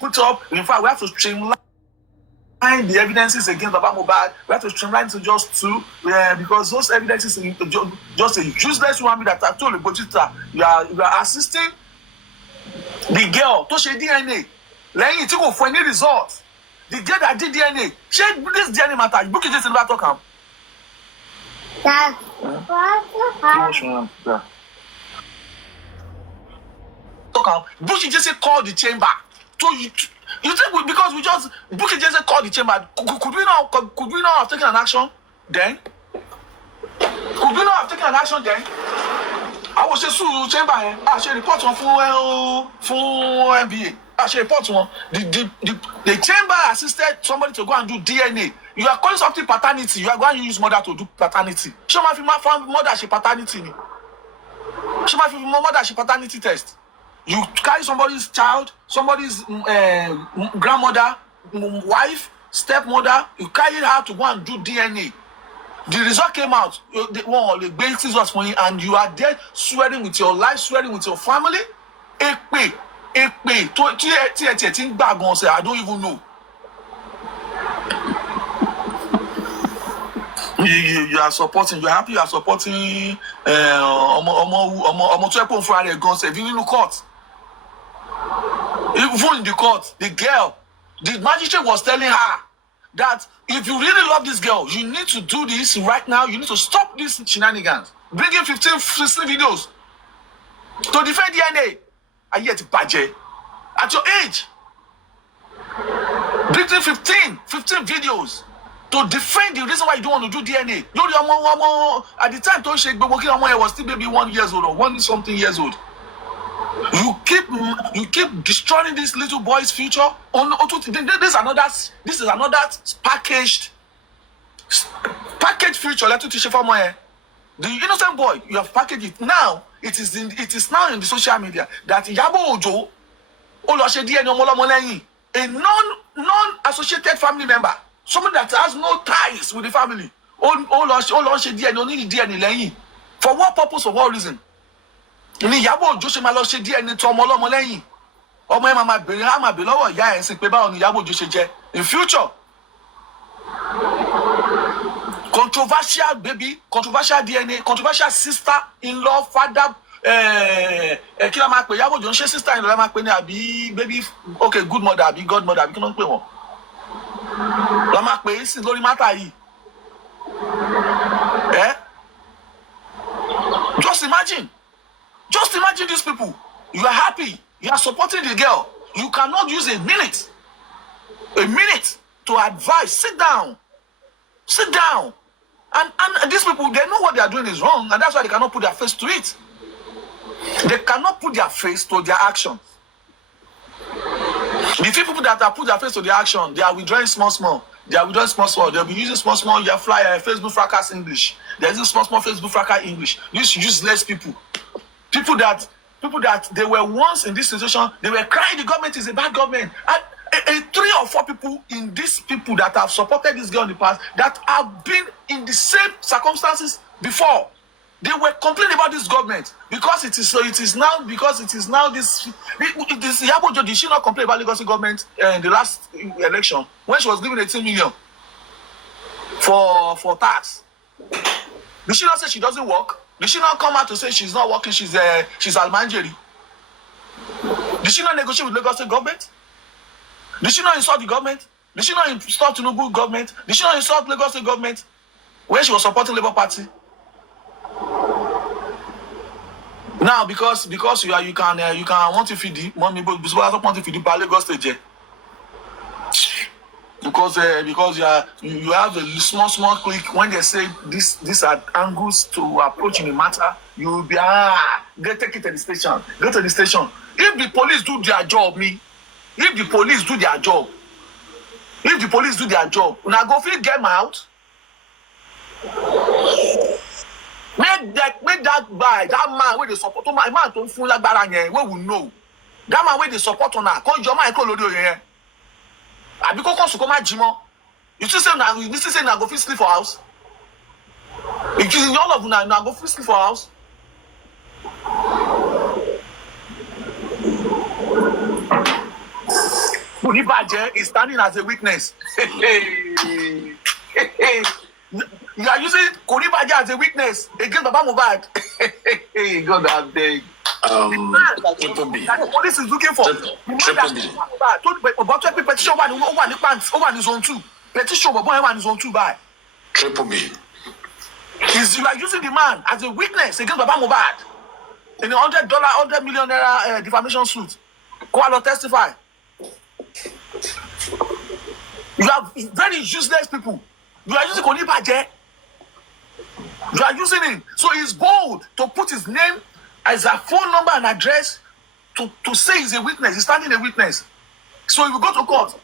put up. In fact, we have to streamline the evidences against Baba Mohbad. We have to streamline to just two, because those evidences just a useless one that I told you are assisting the girl to share DNA. Let you go for any result. The girl that did DNA, share this DNA matter. Book it just in the talk am. Buki just call the chamber. So you think because we just Buki just call the chamber? Could we not have taken an action then? Could we not have taken an action then? I was just sue chamber. I should report on for NBA. I should report on the chamber assisted somebody to go and do DNA. You are calling something paternity. You are going to use mother to do paternity. Show my mother she paternity. Show my mother she paternity test. You carry somebody's child, somebody's grandmother, wife, stepmother. You carry her to go and do DNA. The result came out. The basis was for you, and you are there swearing with your life, swearing with your family. Ekpe. I don't even know. You are supporting. You are happy. You are supporting. Even in the court. Even in the court, the girl, the magistrate was telling her that if you really love this girl, you need to do this right now. You need to stop these shenanigans. Bring in 15 videos to defend DNA. And yet, Baje, at your age, bring in 15 videos to defend the reason why you don't want to do DNA. At the time, Don't Shake Baby was still maybe 1 year old or 1 something years old. You keep destroying this little boy's future. This is another packaged future. Let you teach for more. The innocent boy, you have packaged it now. It is now in the social media that Yabo Ojo, a non-associated family member, someone that has no ties with the family, for what purpose, for what reason? Ni Yabo Ojo ṣe máa lọ ṣe DNA tó ọmọ ọlọ́mọ lẹ́yìn. Ọmọ ẹ máa bèrè á máa bèrè lọ́wọ́ ìyá ẹ̀ ń sìn pé báwo ni Yabo Ojo ṣe jẹ́ in future. Controversial baby, controversial DNA, controversial sister-in-law, father. Kí la máa pè Yabo Ojo ń ṣe sister-in-law la máa pè ní àbí baby, okay, good mother àbí godmother àbí kí ló ń pè wọ́n. La máa pè é sí lórí mátà yìí. Just imagine these people. You are happy. You are supporting the girl. You cannot use a minute to advise. Sit down. And these people, they know what they are doing is wrong, and that's why they cannot put their face to it. They cannot put their face to their actions. The few people that have put their face to their action, they are withdrawing small. They'll be using small. You fly Facebook fracas English. They're using small Facebook fracas English. These useless people. People that they were once in this situation, they were crying the government is a bad government. And 3 or 4 people in these people that have supported this girl in the past that have been in the same circumstances before. They were complaining about this government because it is now this Yabo Ojo. Did she not complain about Lagos government in the last election when she was given 18 million for tax? Did she not say she doesn't work? Did she not come out to say she's not working? She's Almanjeri. Did she not negotiate with Lagos government? Did she not insult the government? Did she not insult Tinubu government? Did she not insult Lagos government when she was supporting Labour Party? Now because you can want to feed the money, but want to feed the Lagos stage. Because you have a small click when they say these are angles to approach in the matter, you will be take it to the station. Go to the station. If the police do their job, when I go feel get my out. Make that guy, that man where they support my man to full like baranya, where we know. That man where they support on her, call your man call here. I be come to come at Jimo. You still say now go fit sleep for house. It is in all of now go fit sleep for house. Unibaje is standing as a witness. You are using Koribaje as a witness against Baba Mohbad. God have beg. Triple B. That the police is looking for. Triple B. About 20 petition over the pants over the zone 2. Petition over the zone 2 by. Triple B. You are using the man as a witness against Baba Mohbad in a $100 million defamation suit. Go out and testify. You have very useless people. You are using Koribaje. You are using him. So he's bold to put his name as a phone number and address to say he's a witness. He's standing a witness. So if you go to court,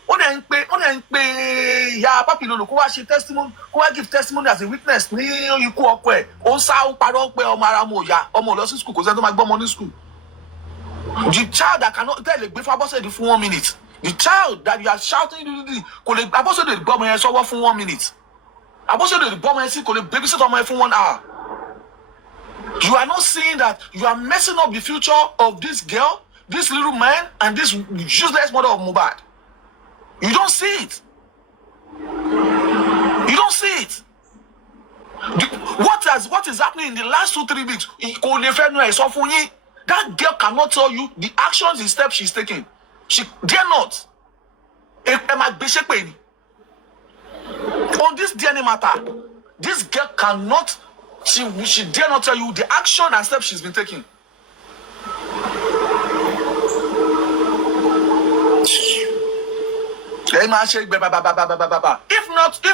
ya papi lolo ko wa ṣe testimony, ko wa give testimony as a witness ní ikú ọkọ ẹ̀. Ó sá ó parọ́ pé ọmọ ara mo ya, ọmọ lọ sí school kò sẹ́ni tó máa gbọ́ ọmọ ní school. The child that cannot tell a gbé fabọ́sẹ̀ for 1 minute. The child that you are shouting kò lè abọ́sẹ̀ lè gbọ́ ọmọ yẹn sọ́wọ́ fún 1 minute. I was saying the bomb could babysit on my phone 1 hour. You are not seeing that you are messing up the future of this girl, this little man, and this useless mother of Mohbad. You don't see it. You don't see it. What is happening in the last 2-3 weeks? That girl cannot tell you the actions, the steps she's taking. She dare not. On this DNA matter, this girl cannot. She dare not tell you the action and steps she's been taking. If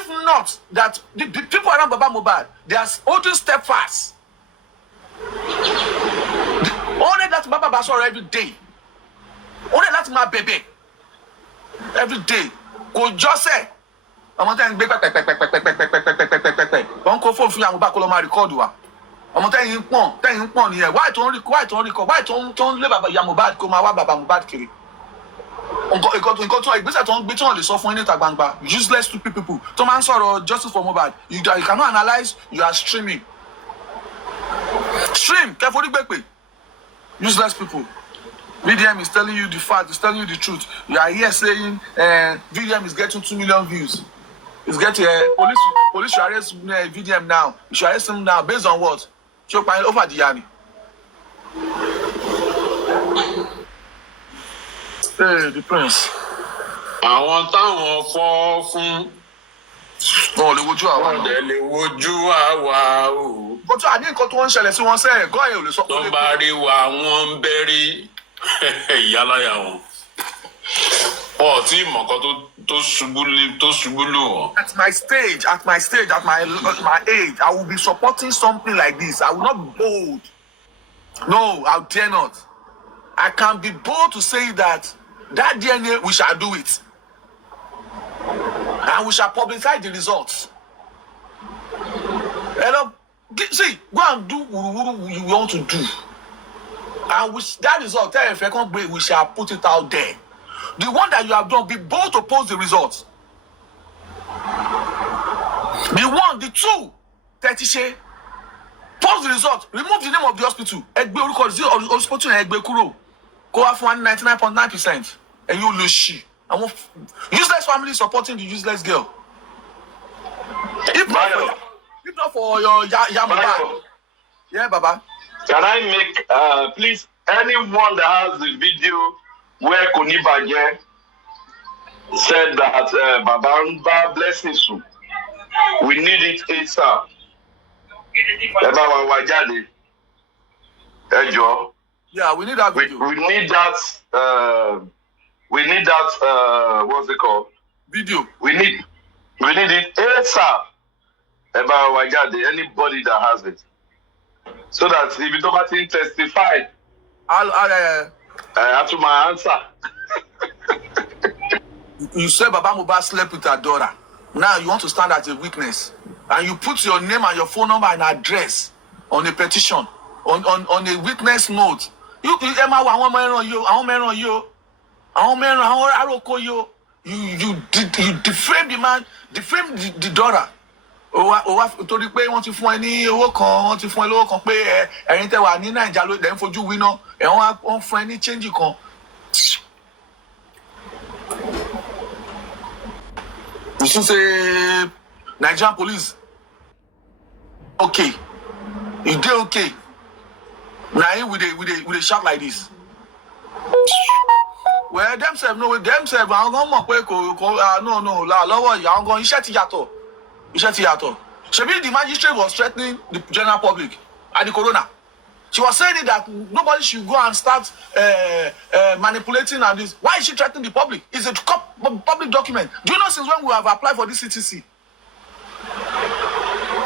not that the people around Baba Mohbad, they are holding steadfast. Only that Baba Basora every day. Only that my baby. Every day. Go just say. I'm not telling you, don't go for free. I'm back on my record. I'm telling you, here. Why don't record? Why don't live about Yamubad? Come out, Baba Mohbad kiri. Useless stupid people. Tom answer justice for Mohbad. You cannot analyze. You are streaming. Stream. Carefully, baby. Useless people. VDM is telling you the fact. It's telling you the truth. You are here saying VDM is getting 2 million views. It's getting police should arrest VDM now. You should arrest him now. Based on what? Show pile over the yanni. Hey, the prince. I want táwọn fọ́ fún. Wọ́n lè wojú àwa. Wọ́n dẹ̀ lè wojú àwa o. But I didn't got one ṣẹlẹ̀ sí wọn sẹ́ẹ̀. Gọ́ ẹ̀ ò lè sọ. Tó bá rí wa wọ́n ń bẹ́rí ìyáláyà wọn. Ọ̀ tí ìmọ̀kan tó ṣubú lù wọ́n. At my age, at my age, I will be supporting something like this. I will not be bold. No, I dare not. I can be bold to say that DNA, we shall do it. And we shall publicize the results. Hello, see, go and do what you want to do. And that result, we shall put it out there. The one that you have done, be bold to post the results. The two, Tetishe, post the result. Remove the name of the hospital. Hospital Egbe Kuro. Go off 99.9%. And you lose she. Useless family supporting the useless girl. If not for your Yamaba. Yeah, Baba. Can I make, please, anyone that has the video where Konibaje said that Baba blessings you. We need it ASAP. Yeah, we need that video. We need that. What's it called? Video. We need it ASAP. Anybody that has it, so that if you don't testify, I have to my answer. You said Baba Mohbad slept with her daughter. Now you want to stand as a witness, and you put your name and your phone number and address on a petition, on a witness note. You defame the man, defame the daughter. Torí pé wọ́n ti fún ẹ ní owó kan, wọ́n ti fún ẹ lówó kan pé ẹ̀yin tẹ́ wà ní Naija ló dẹ̀ ń fojú winá, wọ́n fún ẹ ní change kan. You should say Nigerian police. Okay. You dey okay. Now with a shout like this. Well, themselves no, themselves. I'm gonna no. Lower, I'm going. Iṣẹ́ ti yàtọ̀. Shebi the magistrate was threatening the general public at the corona. She was saying that nobody should go and start manipulating and this. Why is she threatening the public? It's a public document. Do you know since when we have applied for this CTC?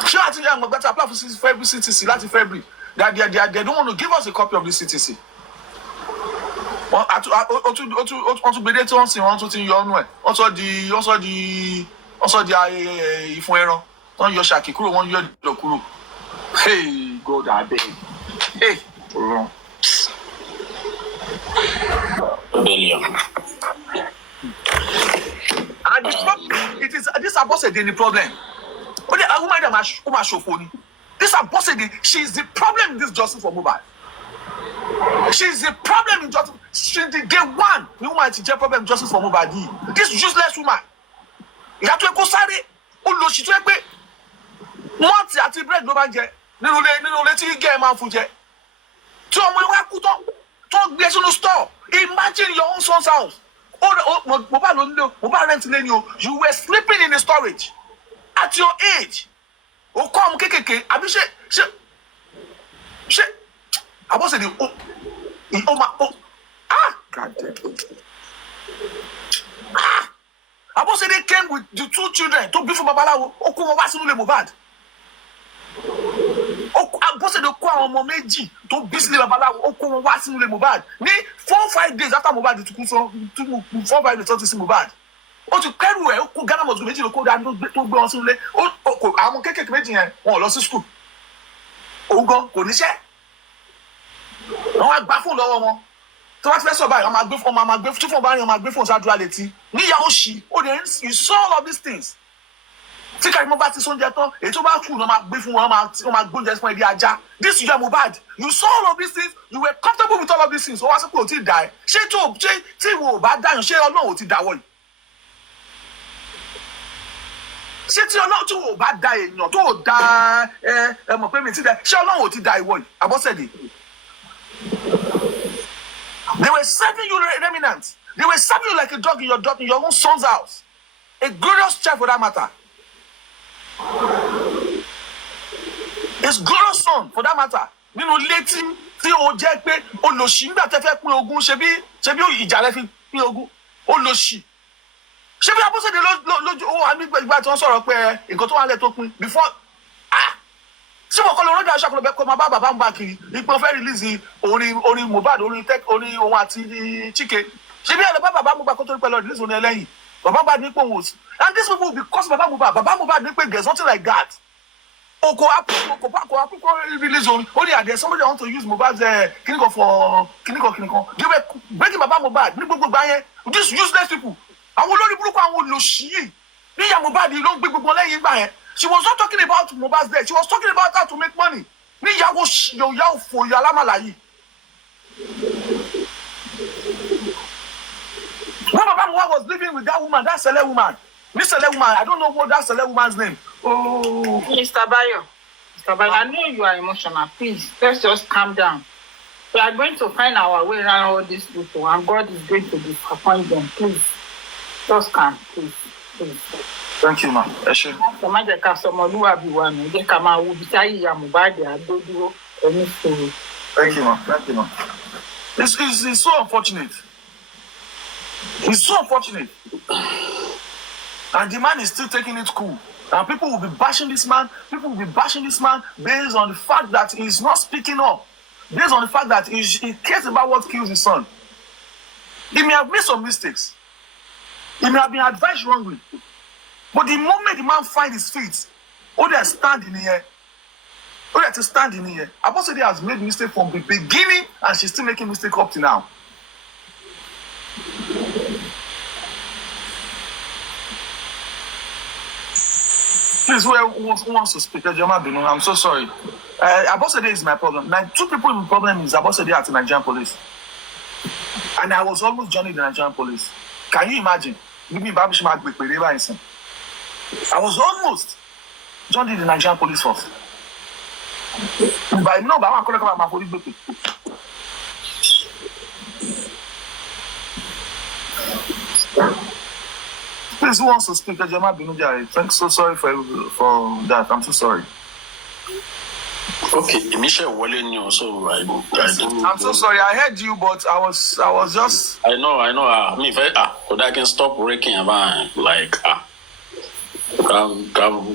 Sure, I think I'm going to apply for February CTC. That's February. They don't want to give us a copy of this CTC. Hey, God, I beg. Hey, wrong. And it is this about the problem. But the woman that show for this Abosede, she's the problem in this justice for Mohbad. She's the problem in justice. She's the day one. The woman is the problem in justice for Mohbad. This useless woman. You have to go sorry. Oh no, she to pe. What ati bread ló bá jẹ. Nínú le tí ge ma fún jẹ. Tí ọmọ wa kú tó gbé sínú store. Imagine your own son's house. Mohbad rent leni o. You were sleeping in the storage at your age. O come kekeke. Abi she Abosede God damn. Abosede came with the 2 children to be from Babalawo. Ó kó wọn wá sínú ilé Mohbad. Abosede kó àwọn ọmọ méjì tó bí sílé Babalawo. Ó kó wọn wá sínú ilé Mohbad. Ní 4-5 days after Mohbad ti kú so 4-5 days tó ti sí Mohbad. Ó ti kẹ́rù ẹ̀ ó kó Ghana mosque méjì ló kó dá tó gbé wọn sínú ilé. Àwọn kékèké méjì yẹn wọn lọ sí school. Òun gan kò níṣẹ́. Wọ́n á gbá fóònù lọ́wọ́ wọn. Tí wọ́n ti fẹ́ sọ báyìí, wọ́n máa gbé tí fóònù bá rìn, wọ́n máa gbé fóònù ṣáájú alẹ́ tí. Níyàwó ṣì, you saw all of these things. Tí Karimo bá ti sóúnjẹ tán, èyí tó bá kù ló máa gbé fún wọn, wọ́n máa gbóúnjẹ fún ẹbí ajá. This is your Mohbad. You saw all of these things. You were comfortable with all of these things. Ó wá sí pé ò tí ì dà ẹ́. Ṣé tí ìwọ ò bá dáyàn, ṣé Ọlọ́run ò ti dàwọ́ yìí? Ṣé tí Ọlọ́run tí ò bá da èèyàn tó ò da ẹ mọ̀ pé mi ti dà, ṣé Ọlọ́run ò ti da ìwọ yìí? Abosede. They were serving you remnants. They were serving you like a dog in your own son's house. A glorious child for that matter. It's glorious son for that matter. Nínú létí tí ó jẹ́ pé olòṣì nígbà tẹ́ fẹ́ pín ogún ṣe bí ìjà lẹ fi pín ogún. Olòṣì. Ṣé bí Abosede lójú owó àmì ìgbà tí wọ́n sọ̀rọ̀ pé nǹkan tó wà lẹ̀ tó pín before ṣé wọ́n kọ́ ló rọ́jà aṣọ àkọlọ́bẹ̀ kọ́ máa bá bàbá ń bá kiri ipò fẹ́ release orin Mohbad orin òun àti Chike ṣé bí ẹ lọ bá bàbá Mohbad kó tó pẹ́ lọ release orin ẹlẹ́yìn bàbá Mohbad ní pé òun ò sí and these people because bàbá Mohbad ní pé there's something like that oko apple release orin only there somebody want to use Mohbad's kìnìkan for kìnìkan they were breaking bàbá Mohbad ní gbogbo gbà yẹn these useless people àwọn olórí burúkú àwọn olòṣì yìí níyà Mohbad ló ń gbé gbogbo lẹ́yìn gbà yẹn. She was not talking about Mohbad's death. She was talking about how to make money. Níyàwó yòòyà òfò ìyàlámàlà yìí. When Baba Mohbad was living with that woman, that Sele woman, I don't know what that Sele woman's name. Oh, Mr. Bayo, I know you are emotional. Please, let's just calm down. We are going to find our way around all these people, and God is going to disappoint them. Please, just calm, please. Thank you, ma'am. Thank you, ma'am. It's so unfortunate. It's so unfortunate. And the man is still taking it cool. And people will be bashing this man. People will be bashing this man based on the fact that he's not speaking up. Based on the fact that he cares about what kills his son. He may have made some mistakes. He may have been advised wrongly. But the moment the man finds his feet, they're standing here. They're to stand in here. Abosede has made mistake from the beginning and she's still making mistake up to now. Please, who wants to speak? I'm so sorry. Abosede is my problem. Now, 2 people in the problem is Abosede at the Nigerian police. And I was almost joining the Nigerian police. Can you imagine? I was almost joining the Nigerian police force. But no, I couldn't come out my police. Please, who wants to speak? Thanks, so sorry for that. I'm so sorry. Okay, Michelle Wale knew, so I don't. I'm so sorry. I heard you, but I was just. I know. I mean, if I can stop breaking about like come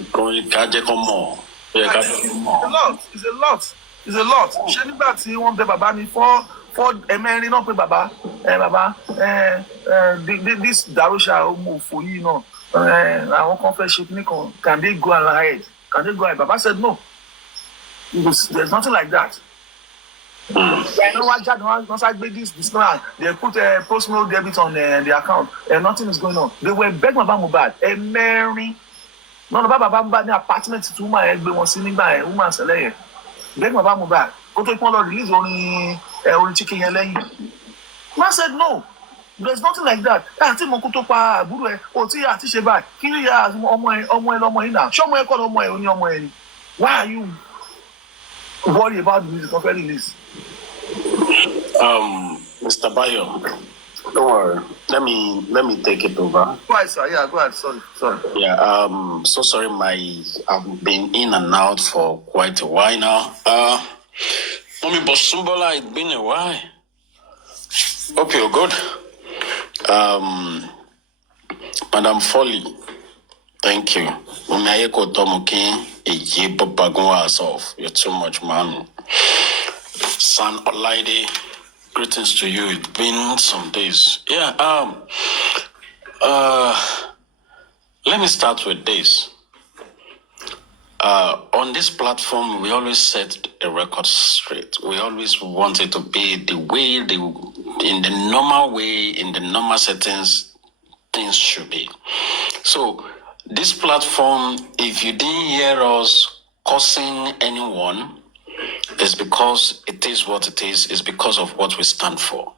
more. It's a lot. Ṣé nígbà tí wọ́n bẹ bàbá mi fọ́ ẹ̀mẹ́rin náà pé bàbá this Darusha ọmọ òfò yìí náà àwọn kan fẹ́ ṣe kíní kan can they go ahead? Baba said no. There's nothing like that. I know what Jack once I made this man, they put a personal debit on the account and nothing is going on. They were begging about Mohbad. No, no, bàbá Mohbad ní apartment tí woman yẹn gbé wọn sí nígbà yẹn, woman ṣẹlẹ̀ yẹn. Then bàbá Mohbad, kó tó pọ́n lọ release orin chicken yẹn lẹ́yìn. Man said no. There's nothing like that. Àti mo kú tó pa àbúrò ẹ̀, o tí àti ṣe báyìí. Kí ni ọmọ ẹ lọmọ yìí náà? Ṣé ọmọ ẹ kọ́ lọmọ ẹ, o ní ọmọ ẹ ni? Why are you worried about the music of any release? Mr. Bayo, don't worry. Let me take it over. Go ahead, sir. Yeah, go ahead. Sorry. Yeah, so sorry, I've been in and out for quite a while now. Mommy Bosumbola, it's been a while. Hope you're good. Madam Foley, thank you. You're too much, man. San Olaide, greetings to you. It's been some days. Yeah, let me start with this. On this platform, we always set a record straight. We always want it to be in the normal way, in the normal settings, things should be. So, this platform, if you didn't hear us cursing anyone, it's because it is what it is. It's because of what we stand for.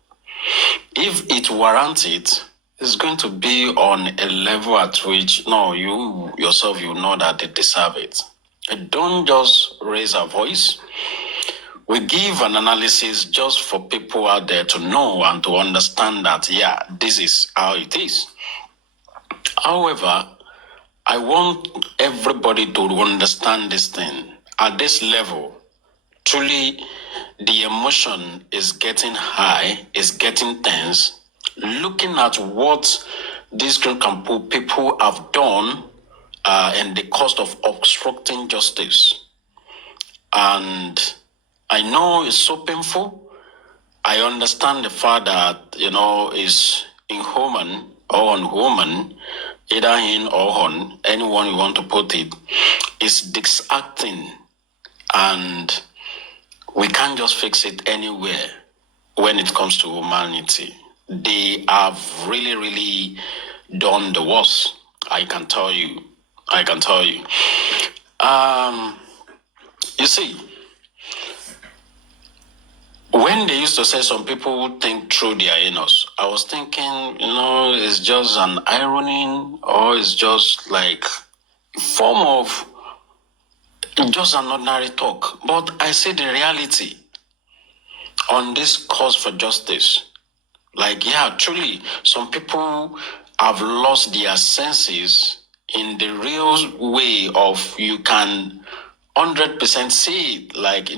If it warrants it, it's going to be on a level at which, you yourself, you know that they deserve it. Don't just raise a voice. We give an analysis just for people out there to know and to understand that, yeah, this is how it is. However, I want everybody to understand this thing. At this level, truly, the emotion is getting high, is getting tense. Looking at what these people have done and the cost of obstructing justice. And I know it's so painful. I understand the fact that, is inhuman or unhuman, either in or on, anyone you want to put it, is disacting. And we can't just fix it anywhere when it comes to humanity. They have really, really done the worst. I can tell you. You see, when they used to say some people think through their anus, I was thinking, it's just an irony, or it's just like a form of just an ordinary talk. But I see the reality on this cause for justice. Like, yeah, truly, some people have lost their senses in the real way of you can 100% see it. Like,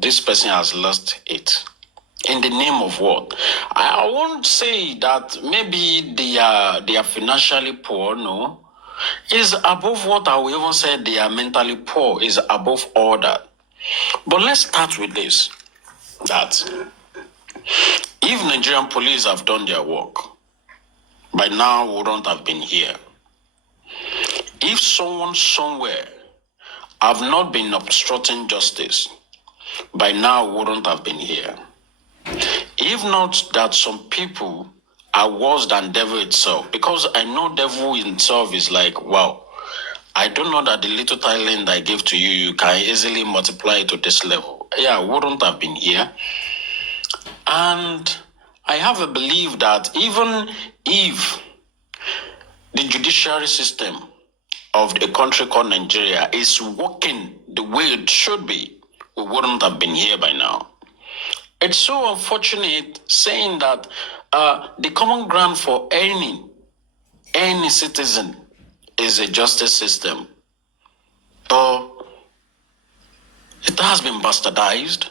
this person has lost it. In the name of what? I won't say that maybe they are financially poor, no. Is above what I will even say they are mentally poor, is above all that. But let's start with this, that if Nigerian police have done their work, by now we wouldn't have been here. If someone somewhere have not been obstructing justice, by now we wouldn't have been here. If not that some people are worse than devil itself, because I know devil himself is like, wow, I don't know that the little talent I gave to you, you can easily multiply it to this level. Yeah, I wouldn't have been here. And I have a belief that even if the judiciary system of a country called Nigeria is working the way it should be, we wouldn't have been here by now. It's so unfortunate saying that the common ground for any citizen is a justice system. It has been bastardized.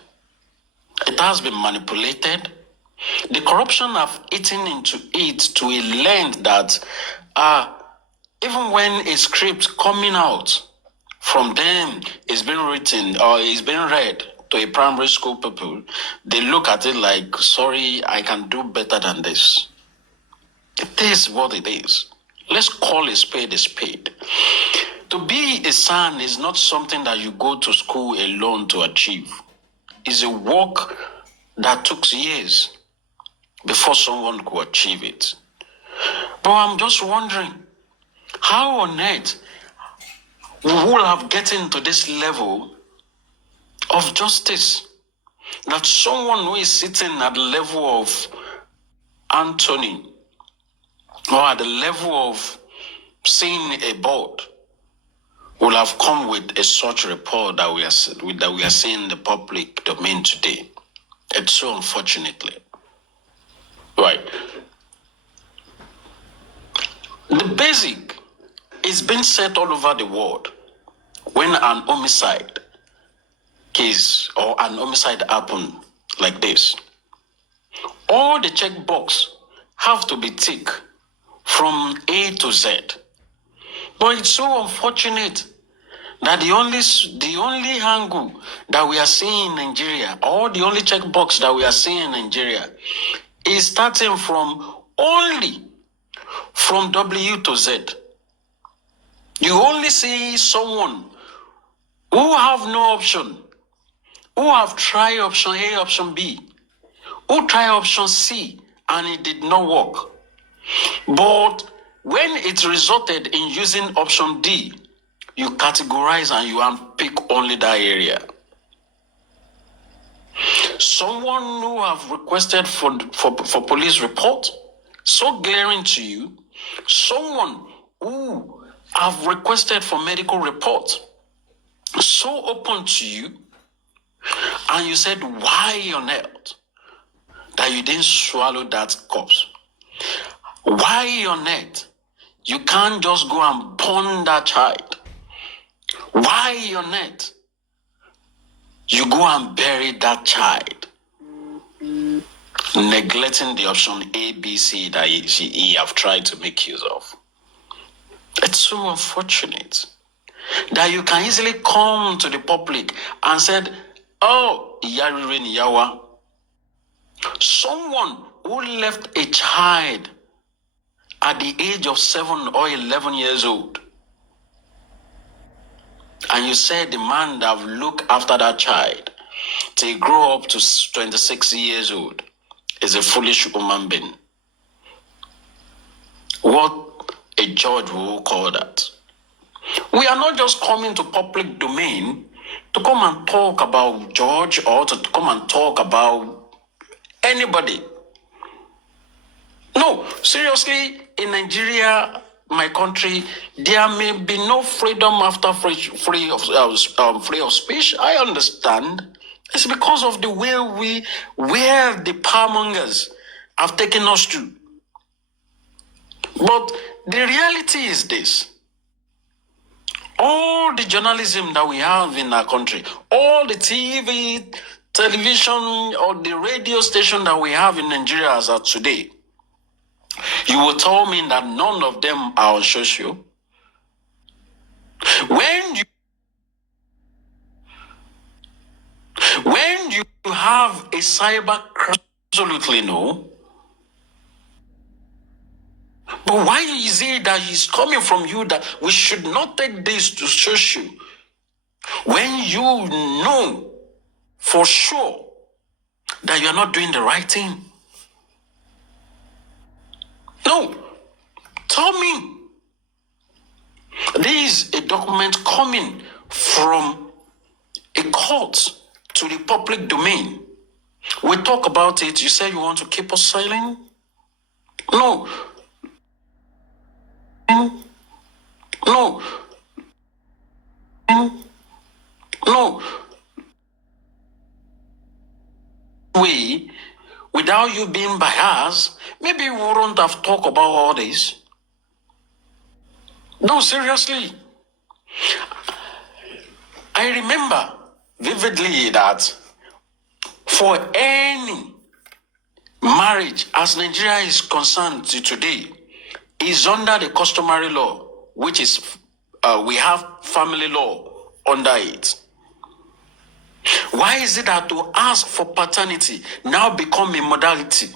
It has been manipulated. The corruption have eaten into it to a length that even when a script coming out from them is being written or is being read to a primary school people, they look at it like, sorry, I can do better than this. It is what it is. Let's call a spade a spade. To be a son is not something that you go to school alone to achieve. It's a work that took years before someone could achieve it. But I'm just wondering, how on earth we will have gotten to this level of justice. That someone who is sitting at the level of Anthony or at the level of seeing a board will have come with a such report that we are seeing in the public domain today. It's so unfortunately. Right. The basic is being said all over the world when an homicide case or an homicide happen like this. All the checkbox have to be ticked from A to Z. But it's so unfortunate that the only angle that we are seeing in Nigeria, or the only checkbox that we are seeing in Nigeria, is starting from only from W to Z. You only see someone who have no option, who have tried option A, option B, who tried option C, and it did not work. But when it resulted in using option D, you categorize and you unpick only that area. Someone who have requested for police report, so glaring to you. Someone who have requested for medical report, so open to you. And you said, why on earth that you didn't swallow that corpse? Why on earth you can't just go and burn that child? Why on earth you go and bury that child, neglecting the option A, B, C that he have tried to make use of? It's so unfortunate that you can easily come to the public and said, oh, Yarire Niyawa, someone who left a child at the age of 7 or 11 years old, and you said the man that have looked after that child till grow up to 26 years old is a foolish human being. What a judge will call that. We are not just coming to public domain to come and talk about judge or to come and talk about anybody. No, seriously, in Nigeria, my country, there may be no freedom after free of speech. I understand. It's because of the way where the powermongers have taken us to. But the reality is this. All the journalism that we have in our country, all the TV, television, or the radio station that we have in Nigeria as of today, you will tell me that none of them are on social. When you have a cyber crime, absolutely no. But why is it that it's coming from you that we should not take this to social when you know for sure that you are not doing the right thing? No. Tell me. This is a document coming from a court to the public domain. We talk about it. You say you want to keep us silent? No. No. No. Way, without you being biased, maybe we wouldn't have talked about all this. No, seriously. I remember vividly that for any marriage, as Nigeria is concerned today, is under the customary law, which is, we have family law under it. Why is it that to ask for paternity now become a modality?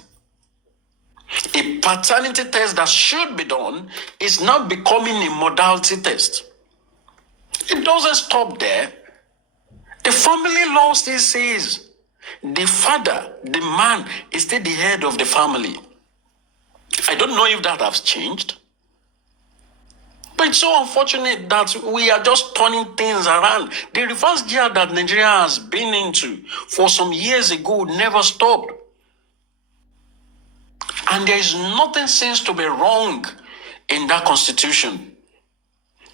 A paternity test that should be done is now becoming a modality test. It doesn't stop there. The family law still says the father, the man, is still the head of the family. I don't know if that has changed. But it's so unfortunate that we are just turning things around. The reverse gear that Nigeria has been into for some years ago never stopped. And there is nothing seems to be wrong in that constitution.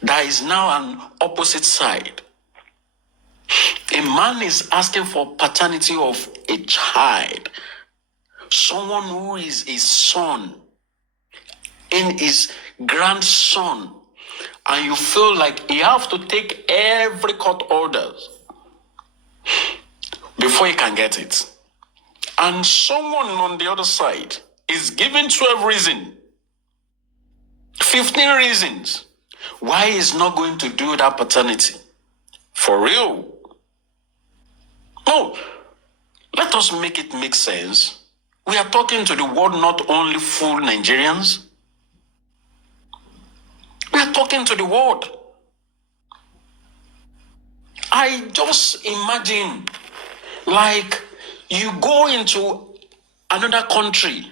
There is now an opposite side. A man is asking for paternity of a child, someone who is his son, in his grandson, and you feel like you have to take every court order before you can get it. And someone on the other side is given 12 reasons, 15 reasons why he's not going to do that paternity. For real. No, let us make it make sense. We are talking to the world, not only full Nigerians. We are talking to the world. I just imagine, like, you go into another country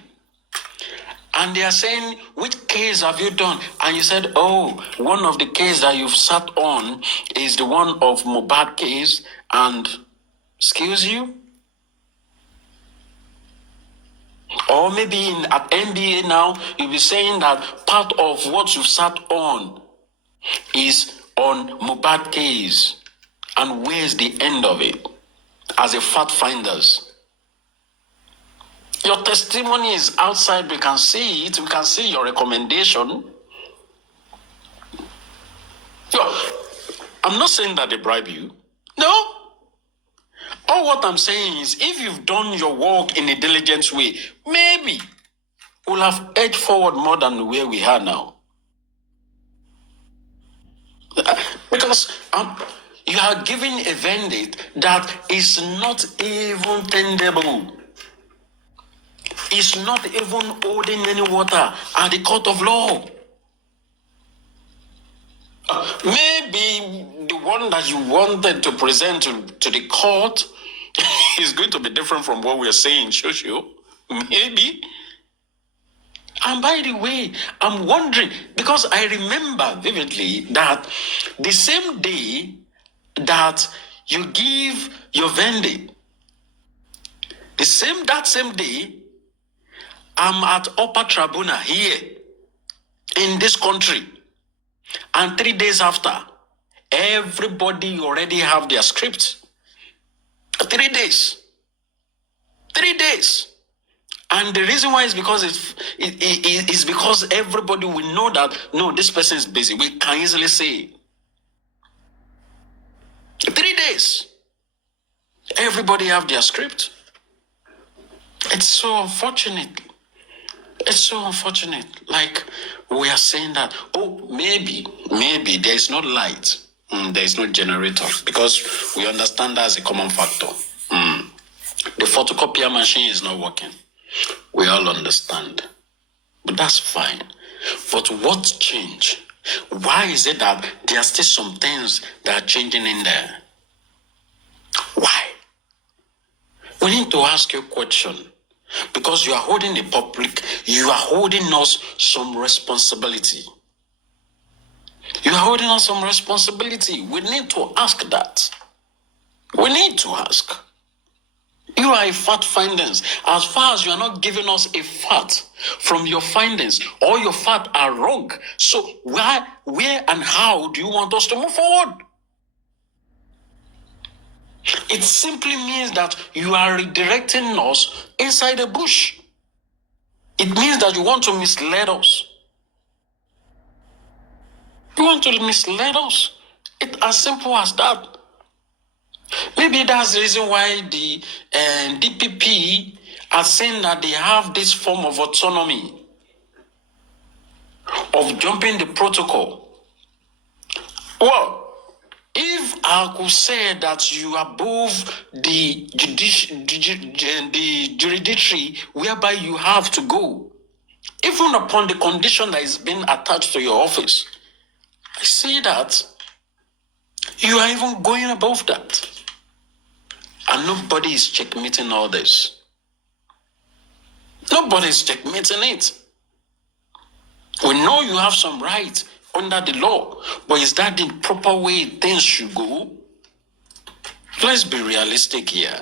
and they are saying, which case have you done? And you said, oh, one of the cases that you've sat on is the one of Mohbad case. And, excuse you? Or maybe at NBA now, you'll be saying that part of what you've sat on is on Mohbad case. And where's the end of it? As a fact finders. Your testimony is outside. We can see it. We can see your recommendation. I'm not saying that they bribe you. No. All what I'm saying is, if you've done your work in a diligent way, maybe we'll have edged forward more than where we are now. Because you are giving a verdict that is not even tenable. It's not even holding any water at the court of law. Maybe the one that you wanted to present to the court is going to be different from what we're saying, Shoshu. Maybe. And by the way, I'm wondering, because I remember vividly that the same day that you give your verdict, that same day, I'm at Upper Tribunal here in this country. And 3 days after, everybody already have their script. 3 days. 3 days. And the reason why is because it's because everybody will know that, no, this person is busy. We can easily say 3 days. Everybody have their script. It's so unfortunate. It's so unfortunate. Like, we are saying that, oh, maybe there is no light. There is no generator. Because we understand that as a common factor. The photocopier machine is not working. We all understand. But that's fine. But what changed? Why is it that there are still some things that are changing in there? Why? We need to ask you a question. Because you are holding the public, you are holding us some responsibility. You are holding us some responsibility. We need to ask that. We need to ask. You are a fact findings. As far as you are not giving us a fact from your findings, all your facts are wrong. So where and how do you want us to move forward? It simply means that you are redirecting us inside the bush. It means that you want to mislead us. You want to mislead us. It's as simple as that. Maybe that's the reason why the DPP are saying that they have this form of autonomy of jumping the protocol. Well, if I could say that you are above the jurisdiction whereby you have to go, even upon the condition that is being attached to your office, I see that you are even going above that. And nobody is checkmating all this. Nobody is checkmating it. We know you have some rights under the law. But is that the proper way things should go? Let's be realistic here.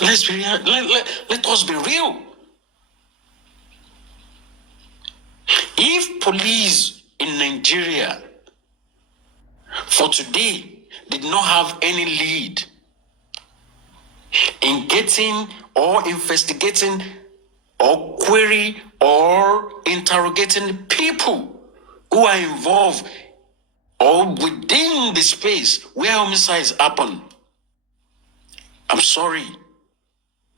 Let us be real. If police in Nigeria for today did not have any lead in getting or investigating or query or interrogating people who are involved or within the space where homicides happen, I'm sorry.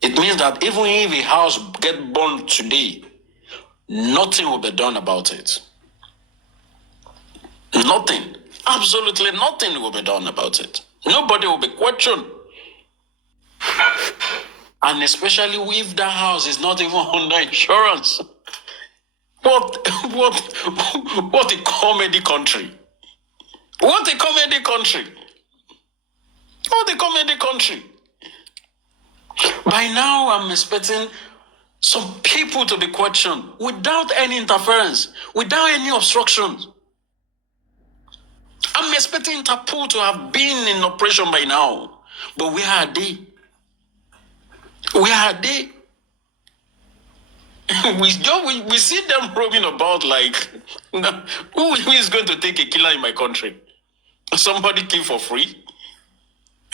It means that even if a house gets burned today, nothing will be done about it. Nothing. Absolutely nothing will be done about it. Nobody will be questioned. And especially if that house is not even under insurance. What a comedy country. What a comedy country. What a comedy country. By now, I'm expecting some people to be questioned without any interference, without any obstructions. I'm expecting Interpol to have been in operation by now. But where are they? Where are they? We see them roaming about like, who is going to take a killer in my country? Somebody kill for free?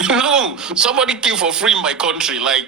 No, somebody kill for free in my country. Like,